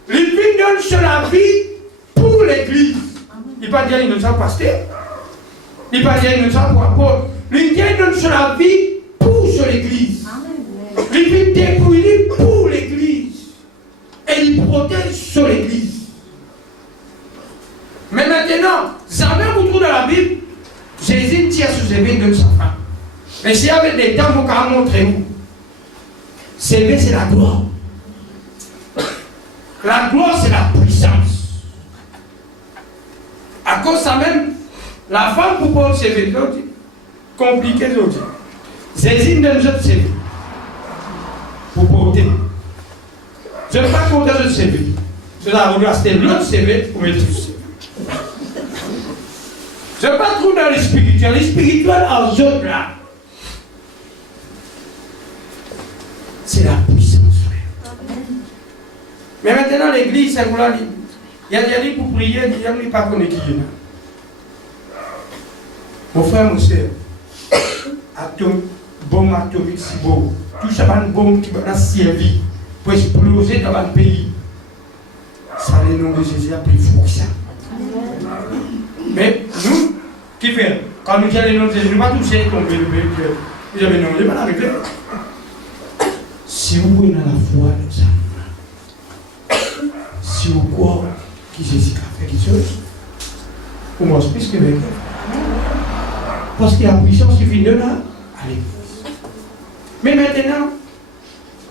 il donne sur la vie pour l'église. Il ne pas dire innocent pasteur. Il ne pas dire innocent pour apôtre. Il donne sur la vie pour sur l'église. Il vit dépouiller pour l'église. Et il protège sur l'église. Mais maintenant, jamais vous trouvez dans la Bible, Jésus tire sous ses mains de sa femme. Mais si avec des temps, vous pouvez montrer où. C'est c'est la gloire. La gloire, c'est la puissance. À cause de ça même, la femme pour pouvoir observer l'autre, compliqué l'autre. Jésus donne notre CV. Pour porter. Je ne vais pas compter le CV. Cela va rester l'autre CV pour mettre le CV. Je ne vais pas trop dans le spirituel. Le spirituel en autres là. C'est la puissance. Mais maintenant, l'église, c'est pour la libre. Il y a des pour prier, il n'y a pas qu'on est qui est là. Mon frère, mon soeur, bombe atomique, si beau. Tout ça va une bombe qui va servir pour exploser dans le pays. Ça, le nom de Jésus a pris force. Mais nous, qui fait? Quand nous disons le nom de Jésus, nous ne pouvons pas toucher tomber le pays. Vous avez non, il n'est pas arrivé. Si vous êtes dans la foi, si vous croyez que Jésus a fait quelque chose, vous m'en plus que avec. Parce qu'il y a la puissance qui vient de là à l'église. Mais maintenant,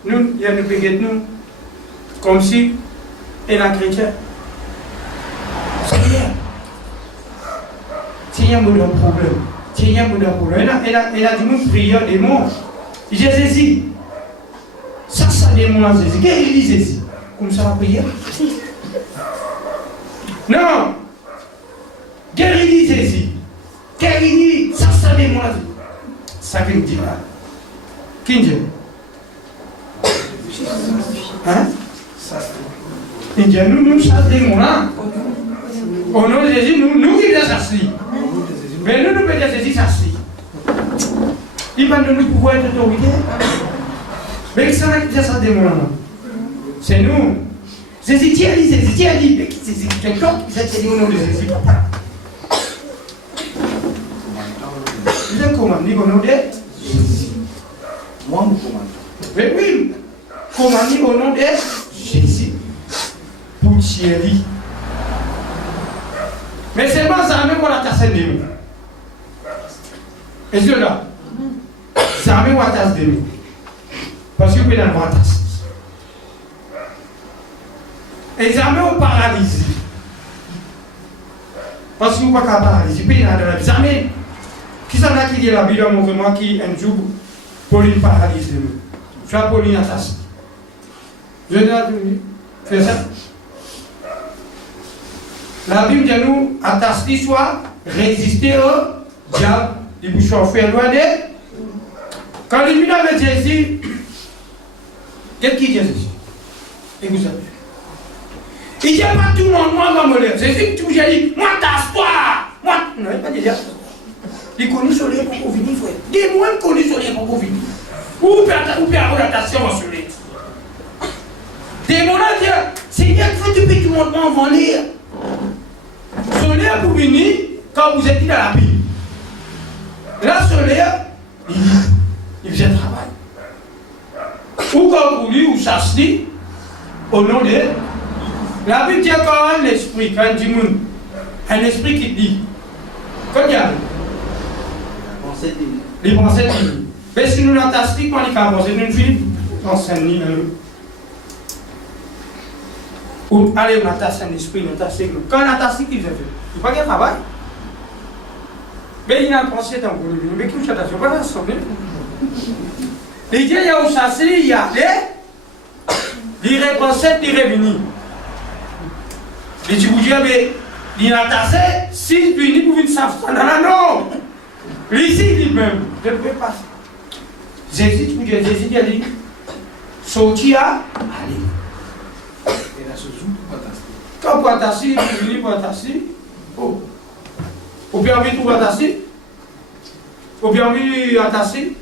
nous, il y a une péguette nous, comme si elle est un chrétien. Seigneur, il y a un problème. Seigneur, il y a un problème. Elle a dit, nous prions des mots. J'ai Jésus. Ça des mots à Jésus. Qu'est-ce qu'il dit Jésus? Comme ça, on prier? Non. Qu'est-ce qu'il dit Jésus? Qu'est-ce qu'il dit? Ça des mots à Jésus. Ça qu'il dit là. Qui dit? Hein? Il dit, nous chassons des mots là. Au nom de Jésus, nous qui les chassons. Mais nous pouvons dire Jésus chasser. Il va nous pouvoir être autorité. Mais ça va être ça des mots là. C'est nous. Jésus, tu as dit, c'est quelqu'un qui s'est dit au nom de Jésus. Vous êtes commandé au nom de Jésus. Moi, je commande. Mais oui, commandé au nom de Jésus. Pour Thierry. Mais c'est pas ça, même pour la tasse de nous. Et c'est là. Ça même pour la tasse de nous. Parce que vous pouvez dans la tasse. Et jamais au paralysie. Parce que vous ne pouvez pas paralyser. Vous pouvez dans la vie. Jamais. Qui s'en a qui dit la Bible, montre-moi qui un jour, Pauline paralyse de nous. Tu as Pauline à tasse. Je vais fais ça. La Bible dit nous, à tasse soit résister au diable. Il vous chauffe loin de. Quand il vient avec Jésus, qu'est-ce qu'il dit Jésus? Écoutez. Il dit pas tout le monde, moi, je vais me lever. Jésus, tu as dit, moi, tasse-toi. Moi, non, il n'a pas dit ça. Il connaît sur les pour venir, frère. Dis-moi, il connaît sur les pour venir. Ou peut avoir l'attention sur les. Dis-moi, Seigneur, tu peux tout le monde m'envoler. Solaire pour venir quand vous êtes dans la Bible. Là, solaire, il faisait travail. Ou quand vous lui, ou chasse-lui, au nom de. La Bible dit quand un esprit, quand il dit un esprit qui dit, quand il y a les pensées divines. Mais si nous l'entendons, quand il y a pensé d'une fille, on s'ennuie. Ou allez, on attache un esprit, on attache un. Quand on attache, qu'il fait? Il n'y a pas de travail. Mais il y a un pensée dans le monde. Mais qui nous chasse? Pas la sonner. Les dieux, il y a au chassé, il y a les réponses, les revenus. Les tu vous dis, mais il y a un tassé, si il vient pour une safran, non. Ici, il dit même, je ne peux pas. Jésus, tu vous dis, Jésus, il a dit, sortir, allez. Et là, ce jour, pour tasser. Quand pour tasser, tu dis pour tasser, oh. Ou bien envie de trouver tasser. Ou bien envie de tasser.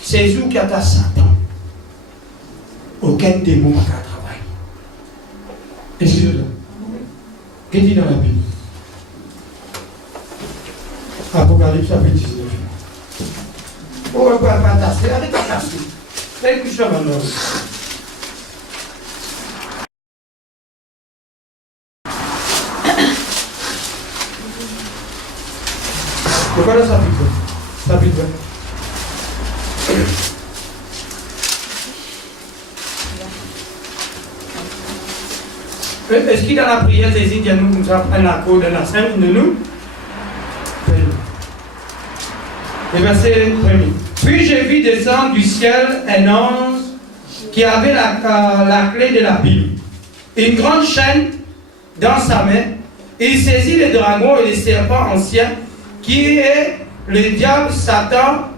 C'est Jésus qui a tassé Satan. Aucun démon n'a qu'à travailler. Et c'est là. Qu'est-ce qu'il dit dans la Bible? Apocalypse chapitre 19. Oh, on ne peut pas tasser. Allez, pas tasser. C'est que je suis maintenant. Voilà le chapitre 20. Est-ce qu'il dans la prière, Jésus dit à nous comme ça, prendre la corde de la scène de nous? Le verset 1er. Puis j'ai vu descendre du ciel un ange qui avait la clé de la Bible une grande chaîne dans sa main, et il saisit le dragon et le serpent ancien, qui est le diable Satan,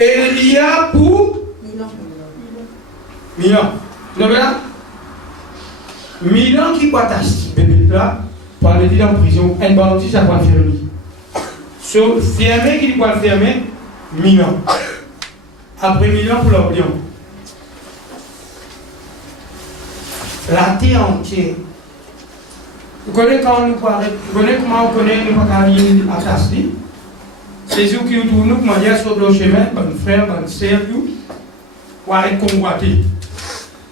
et le lia pour 1000 ans. Vous avez là 1000 ans qui peut attacher bébé là, pour aller dire en prison, un bandit, ça va fermer. Sur fermer, qui doit fermer 1000 ans. Après 1000 ans pour l'Orient. La terre entière. Vous connaissez quand nous parlons, vous connaissez comment on connaît nous pas aller à Tasli? C'est eux qui nous tournent, comment dire, sur le chemin, bon frère, bon sœur, pour arrêter de convoiter.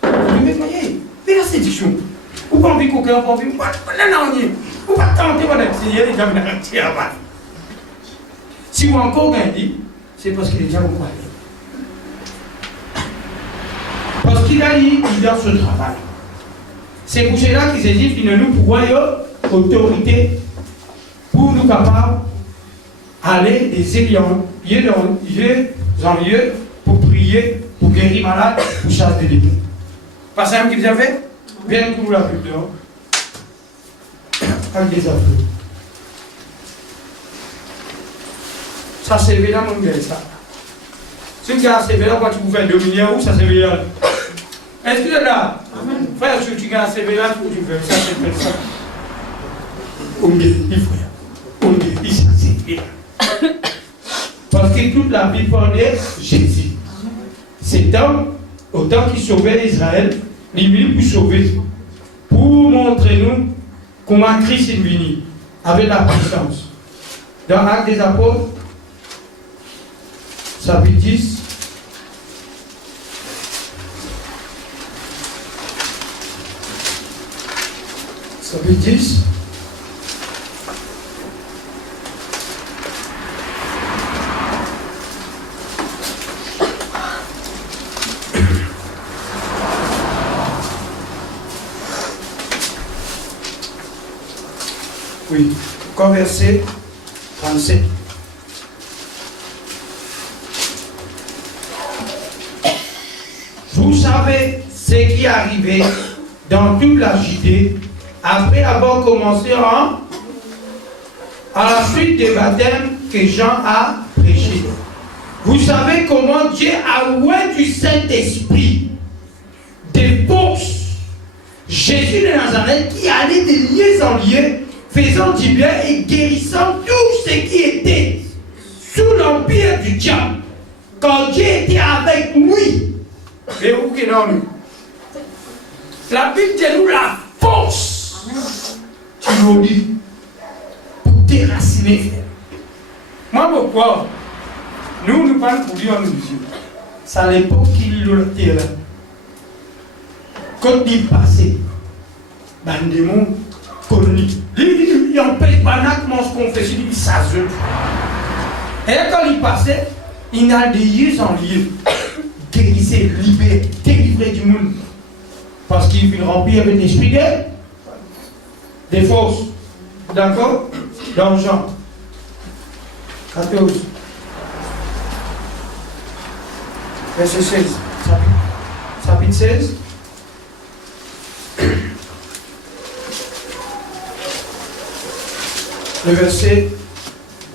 Mais voyez, mais la séduction. Vous pas envie qu'aucun pas envie, vous pas vous pas tenter votre Seigneur, les gens ne tirent pas. Si vous encore gagnez, c'est parce que les gens vous croient. Parce qu'il a dit, il doit ce travail. C'est pour cela qu'il s'est dit, qu'il ne nous pourra autorité pour nous capables d'aller des lieux en lieu pour prier, pour guérir malade, pour chasser des démons. Pas ça qui vous a fait? Viens pour la pub dehors. Avec des affaires. Ça c'est évident, mon gars, ça. Si tu as CV là, quand tu peux faire 2 milliards, où ça c'est là? Est-ce que là, frère, si tu as un CV là, où tu fais ça, c'est fait ça. On guérit, frère. On guérit, ça c'est bien. Parce que toute la vie parlait Jésus. C'est autant qu'il sauvait Israël, il pour sauver. Pour montrer nous comment Christ est venu avec la puissance. Dans Actes des Apôtres, chapitre 10. Chapitre 10. Oui, verset 37. Vous savez ce qui est arrivé dans toute la Judée après avoir commencé à la suite des baptêmes que Jean a prêché. Vous savez comment Dieu a oint du Saint-Esprit des forces Jésus de Nazareth qui allait de lieu en lieu, faisant du bien et guérissant tout ce qui était sous l'empire du diable. Quand Dieu était avec lui, et où qu'il en est. La Bible dit nous la force. Tu nous dis pour déraciner. Moi, pourquoi? Nous parlons pour lui en nous Dieu. C'est à l'époque qu'il y a le terrain. Quand il passait, ben des mondes colonie. Il empêche pas comment se confesser, il s'ajoute. Et quand il passait, il a des lieux en lieu. Guérissé, libéré, délivré du monde. Parce qu'il est rempli avec l'esprit des forces. D'accord? Dans Jean 14. Verset 16. Chapitre 16. Le verset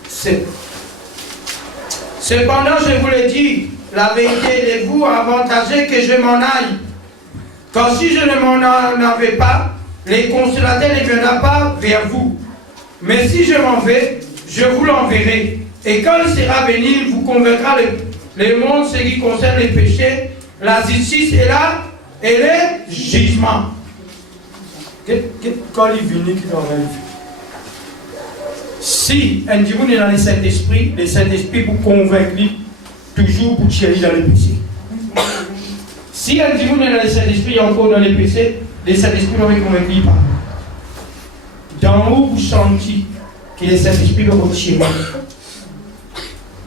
7. Cependant, je vous le dis, la vérité est vous avantagez que je m'en aille. Car si je ne m'en avais pas, les consolateurs ne viendront pas vers vous. Mais si je m'en vais, je vous l'enverrai. Et quand il sera venu, il vous convaincra le monde ce qui concerne les péchés, la justice et les jugements. Quand il vient, qu'il aura vu. Si un diable est dans le Saint-Esprit vous convaincre toujours pour tirer dans les péchés. Si un diable est dans le Saint-Esprit encore dans les péchés, le Saint-Esprit va vous convaincre pas. Dans où vous sentez que le Saint-Esprit va vous tirer.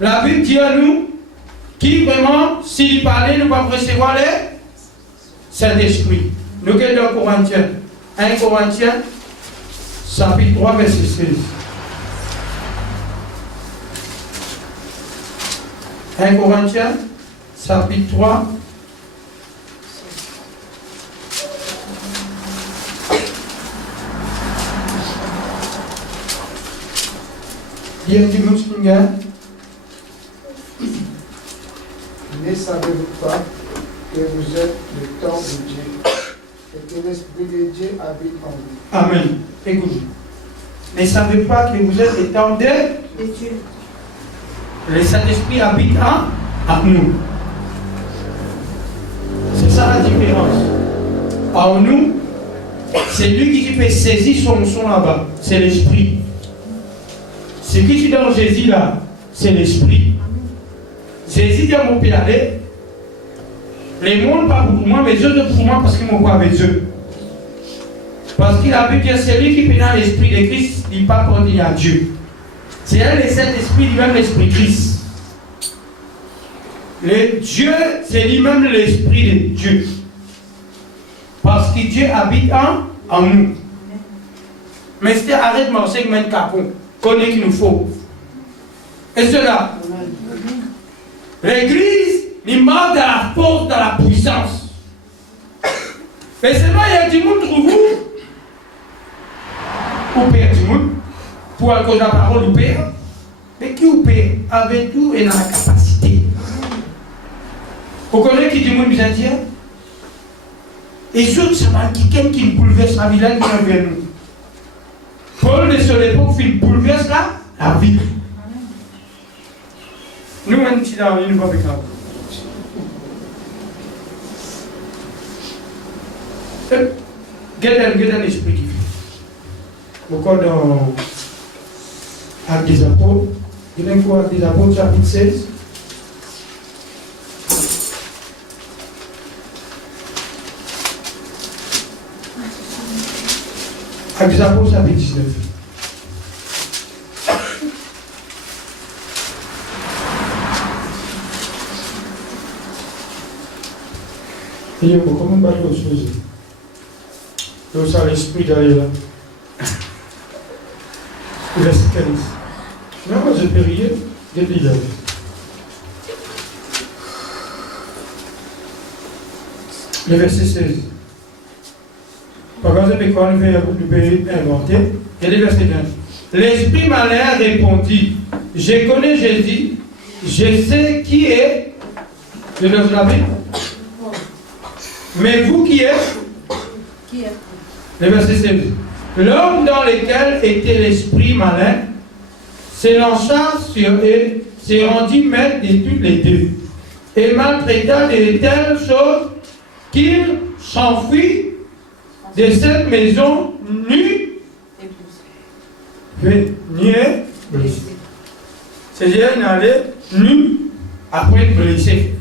La Bible dit à nous qui vraiment, s'il parlait, nous va recevoir le Saint-Esprit. Nous sommes dans Corinthiens. 1 Corinthiens, chapitre 3, verset 16. 1 Corinthiens, chapitre 3. Bien du Moustinga. Ne savez-vous pas que vous êtes le temple de Dieu et que l'Esprit de Dieu habite en vous? Amen. Écoutez. Ne savez pas que vous êtes le temple de Dieu. Le Saint-Esprit habite en nous. C'est ça la différence. En nous, c'est lui qui peut saisir son là-bas. C'est l'Esprit. Ce qui est dans Jésus là, c'est l'Esprit. Jésus dit à mon Père, les mondes pas pour moi, mais eux pour moi parce qu'ils m'ont pas avec eux. Parce qu'il a pu dire, c'est lui qui peut dans l'Esprit de Christ, il pas quand il y a Dieu. C'est elle, le Saint-Esprit, lui-même l'Esprit Christ. Le Dieu, c'est lui-même l'Esprit de Dieu. Parce que Dieu habite en nous. Mais c'est arrête de marcher avec un capon. Connaît qu'il nous faut. Et cela, l'Église, il manque de la force, de la puissance. Mais seulement il y a du monde pour vous. Ou père du monde. Pour cause de la parole du Père. Mais qui ou Père, avec tout et dans la capacité. Vous connaissez qui du monde vous a dit? Et surtout, ça va quelqu'un qui bouleverse la vie là qui vient vers nous. Paul de son époque, il bouleverse la vie. Nous, on est dans une voie de grave. Regarde l'esprit qui fait. Encore dans Actes des Apôtres, il y a une fois Actes des Apôtres, chapitre 16. Actes des Apôtres, chapitre 19. Il y a beaucoup de choses. Donc ça, l'esprit derrière là. Verset 15. Non, moi je peux rien, je peux y aller. Le verset 16. Par exemple, quand on fait inventer, il y a le verset 15. L'esprit malin répondit, je connais Jésus, je sais qui est, je le savais. Mais vous qui êtes? Qui est? Le verset 16. L'homme dans lequel était l'esprit malin s'élança sur eux, se rendit maître de toutes les deux, et maltraita de telles choses qu'il s'enfuit de cette maison nu et blessé. C'est-à-dire qu'il allait nu après être blessé.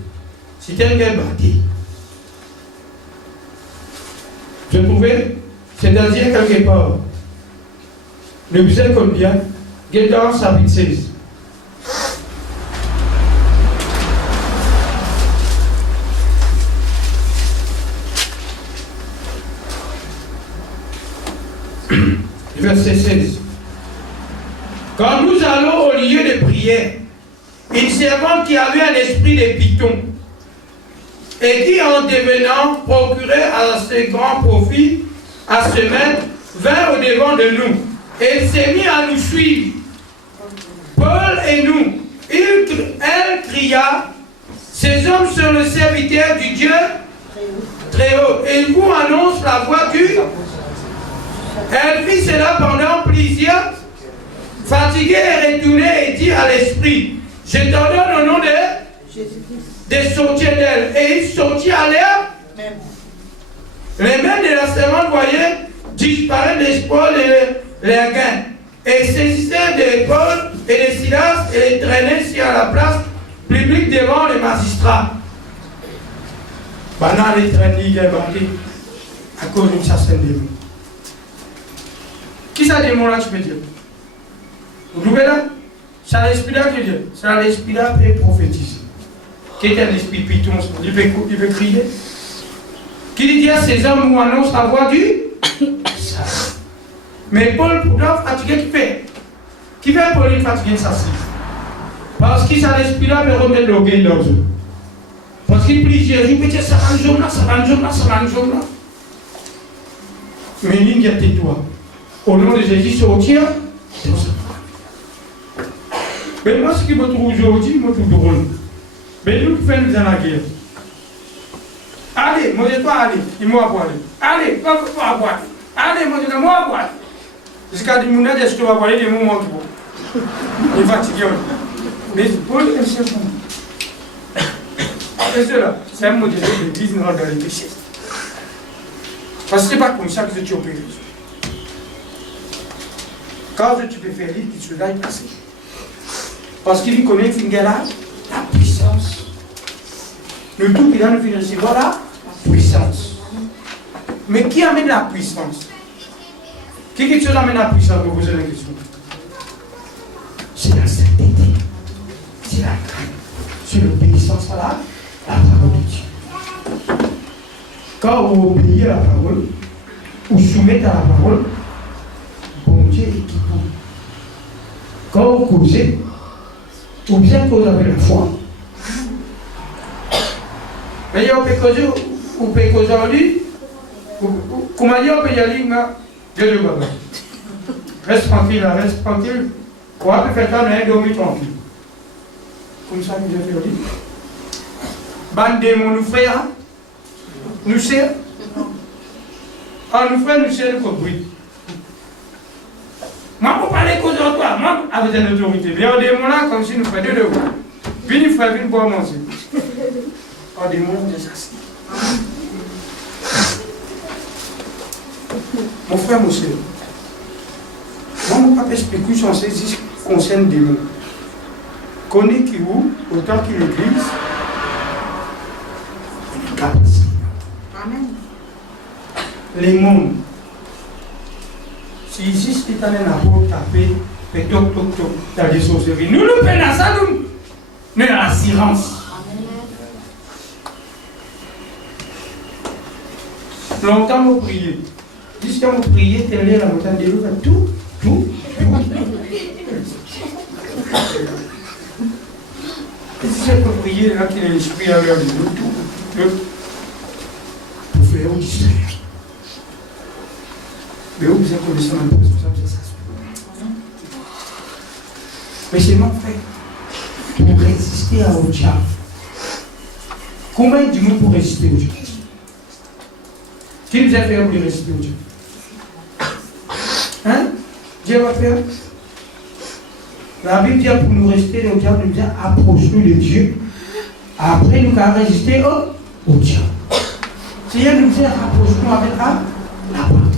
C'était un gars battu. Je trouvais, c'est-à-dire quelque part, le verset combien? Gédéon chapitre 16. Verset 16. Quand nous allons au lieu de prière, une servante qui avait un esprit de python, et qui en devenant procurait à ses grands profits à se mettre, vint au devant de nous. Et s'est mis à nous suivre. Paul et nous. Elle cria, ces hommes sont le serviteur du Dieu très haut. Et il vous annonce la voix du. Elle fit cela pendant plusieurs. Fatiguée et retournée et dit à l'esprit, je te donne au nom de sortir d'elle. Et il sortit à l'air. Les mains de la servante voyaient disparaître l'espoir et les gains. Et saisissaient des Paul et des Silas et les traînaient sur la place publique devant les magistrats. Pendant les traînées, il est banqué à cause d'une certaine démon. Qui ça démon là, tu peux dire? Vous trouvez là? C'est l'esprit là qui dit. C'est l'esprit là qui prophétise. Qui est un esprit python, il peut crier. Qui dit à ces hommes où annonce la voix du. Mais Paul, pourtant, fatigué, qui fait Paul fatigué, ça c'est. Parce qu'il s'en esprit là, mais remettre le gain dans eux. Parce qu'il prie Jésus, mais ça va un jour là, ça va un jour là, ça va un jour là. Mais ligne, tais-toi. Au nom de Jésus, sortir. Mais moi, ce qui me trouve aujourd'hui, me trouve drôle. Mais nous qui faisons dans la guerre. Allez, moi je dois aller, il m'a pas aller. Allez, pas boire. Allez, moi je dois boire. Jusqu'à dire, mon est-ce que tu vas boire des moments qui vont. Il est fatigué. Mais pour le chef, c'est cela. C'est un modèle de l'église dans les péchés. Parce que ce n'est pas comme ça que tu opères. Quand tu peux faire lire, tu vas y passer. Parce qu'il connaît la puissance. Le tout qu'il a nous fait recevoir la puissance. Mais qui amène la puissance? Qui chose amène la puissance? Vous posez la question. C'est la sainteté. C'est la crainte. C'est l'obéissance à la parole de Dieu. Quand vous obéissez à la parole, vous soumettez à la parole, bon Dieu est qui vous. Quand vous causez, ou bien que vous avez la foi. Mais on peut causer aujourd'hui, comment dire, on peut y aller, Dieu de Baba. Reste tranquille, reste tranquille. On va faire ça, on dormir tranquille. Comme ça, nous avons fait aujourd'hui. Bande de nos frères, nous sert. Ah, nos frères, nous sert le bruit. Moi, pour parler cause de toi, moi, avec une autorité. Mais on démon là, comme si nous faisions deux devoirs. Puis nous frères, viennent boire manger. On démon, c'est ça. Mon frère, mon soeur, moi, mon papa explique sur ce qui concerne des mots. Connais qui où, autant qu'il l'église, capacité. Amen. Les mondes. Si ici, c'est un apport tapé, et toc, toc, toc, t'as des sorcelleries. Nous, nous prenons ça, nous. Mais dans l'assurance. Longtemps, nous prions. Jusqu'à nous prier, telle est la montagne de l'eau, tout. Et si je peux prier, là, qu'il y a l'esprit à l'heure de l'eau, tout. Pour faire au distraire. Mais où vous êtes connaissant un peu responsable, c'est ça. Mais c'est mon frère. Pour résister au diable. Comment il dit nous pour résister au diable? Qui nous a fait pour résister au diable? Hein? Dieu va faire. La Bible dit pour nous résister, le diable nous dit approche-nous de Dieu. Après, nous allons résister au diable. Seigneur nous dit approche-nous avec la parole.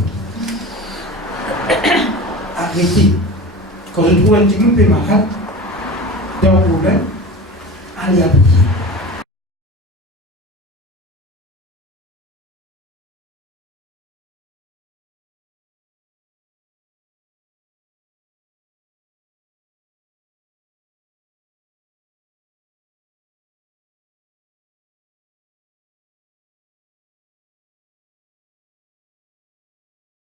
Arrêtez. Quand je trouve un petit peu malade, dans un problème, allez à l'hôpital.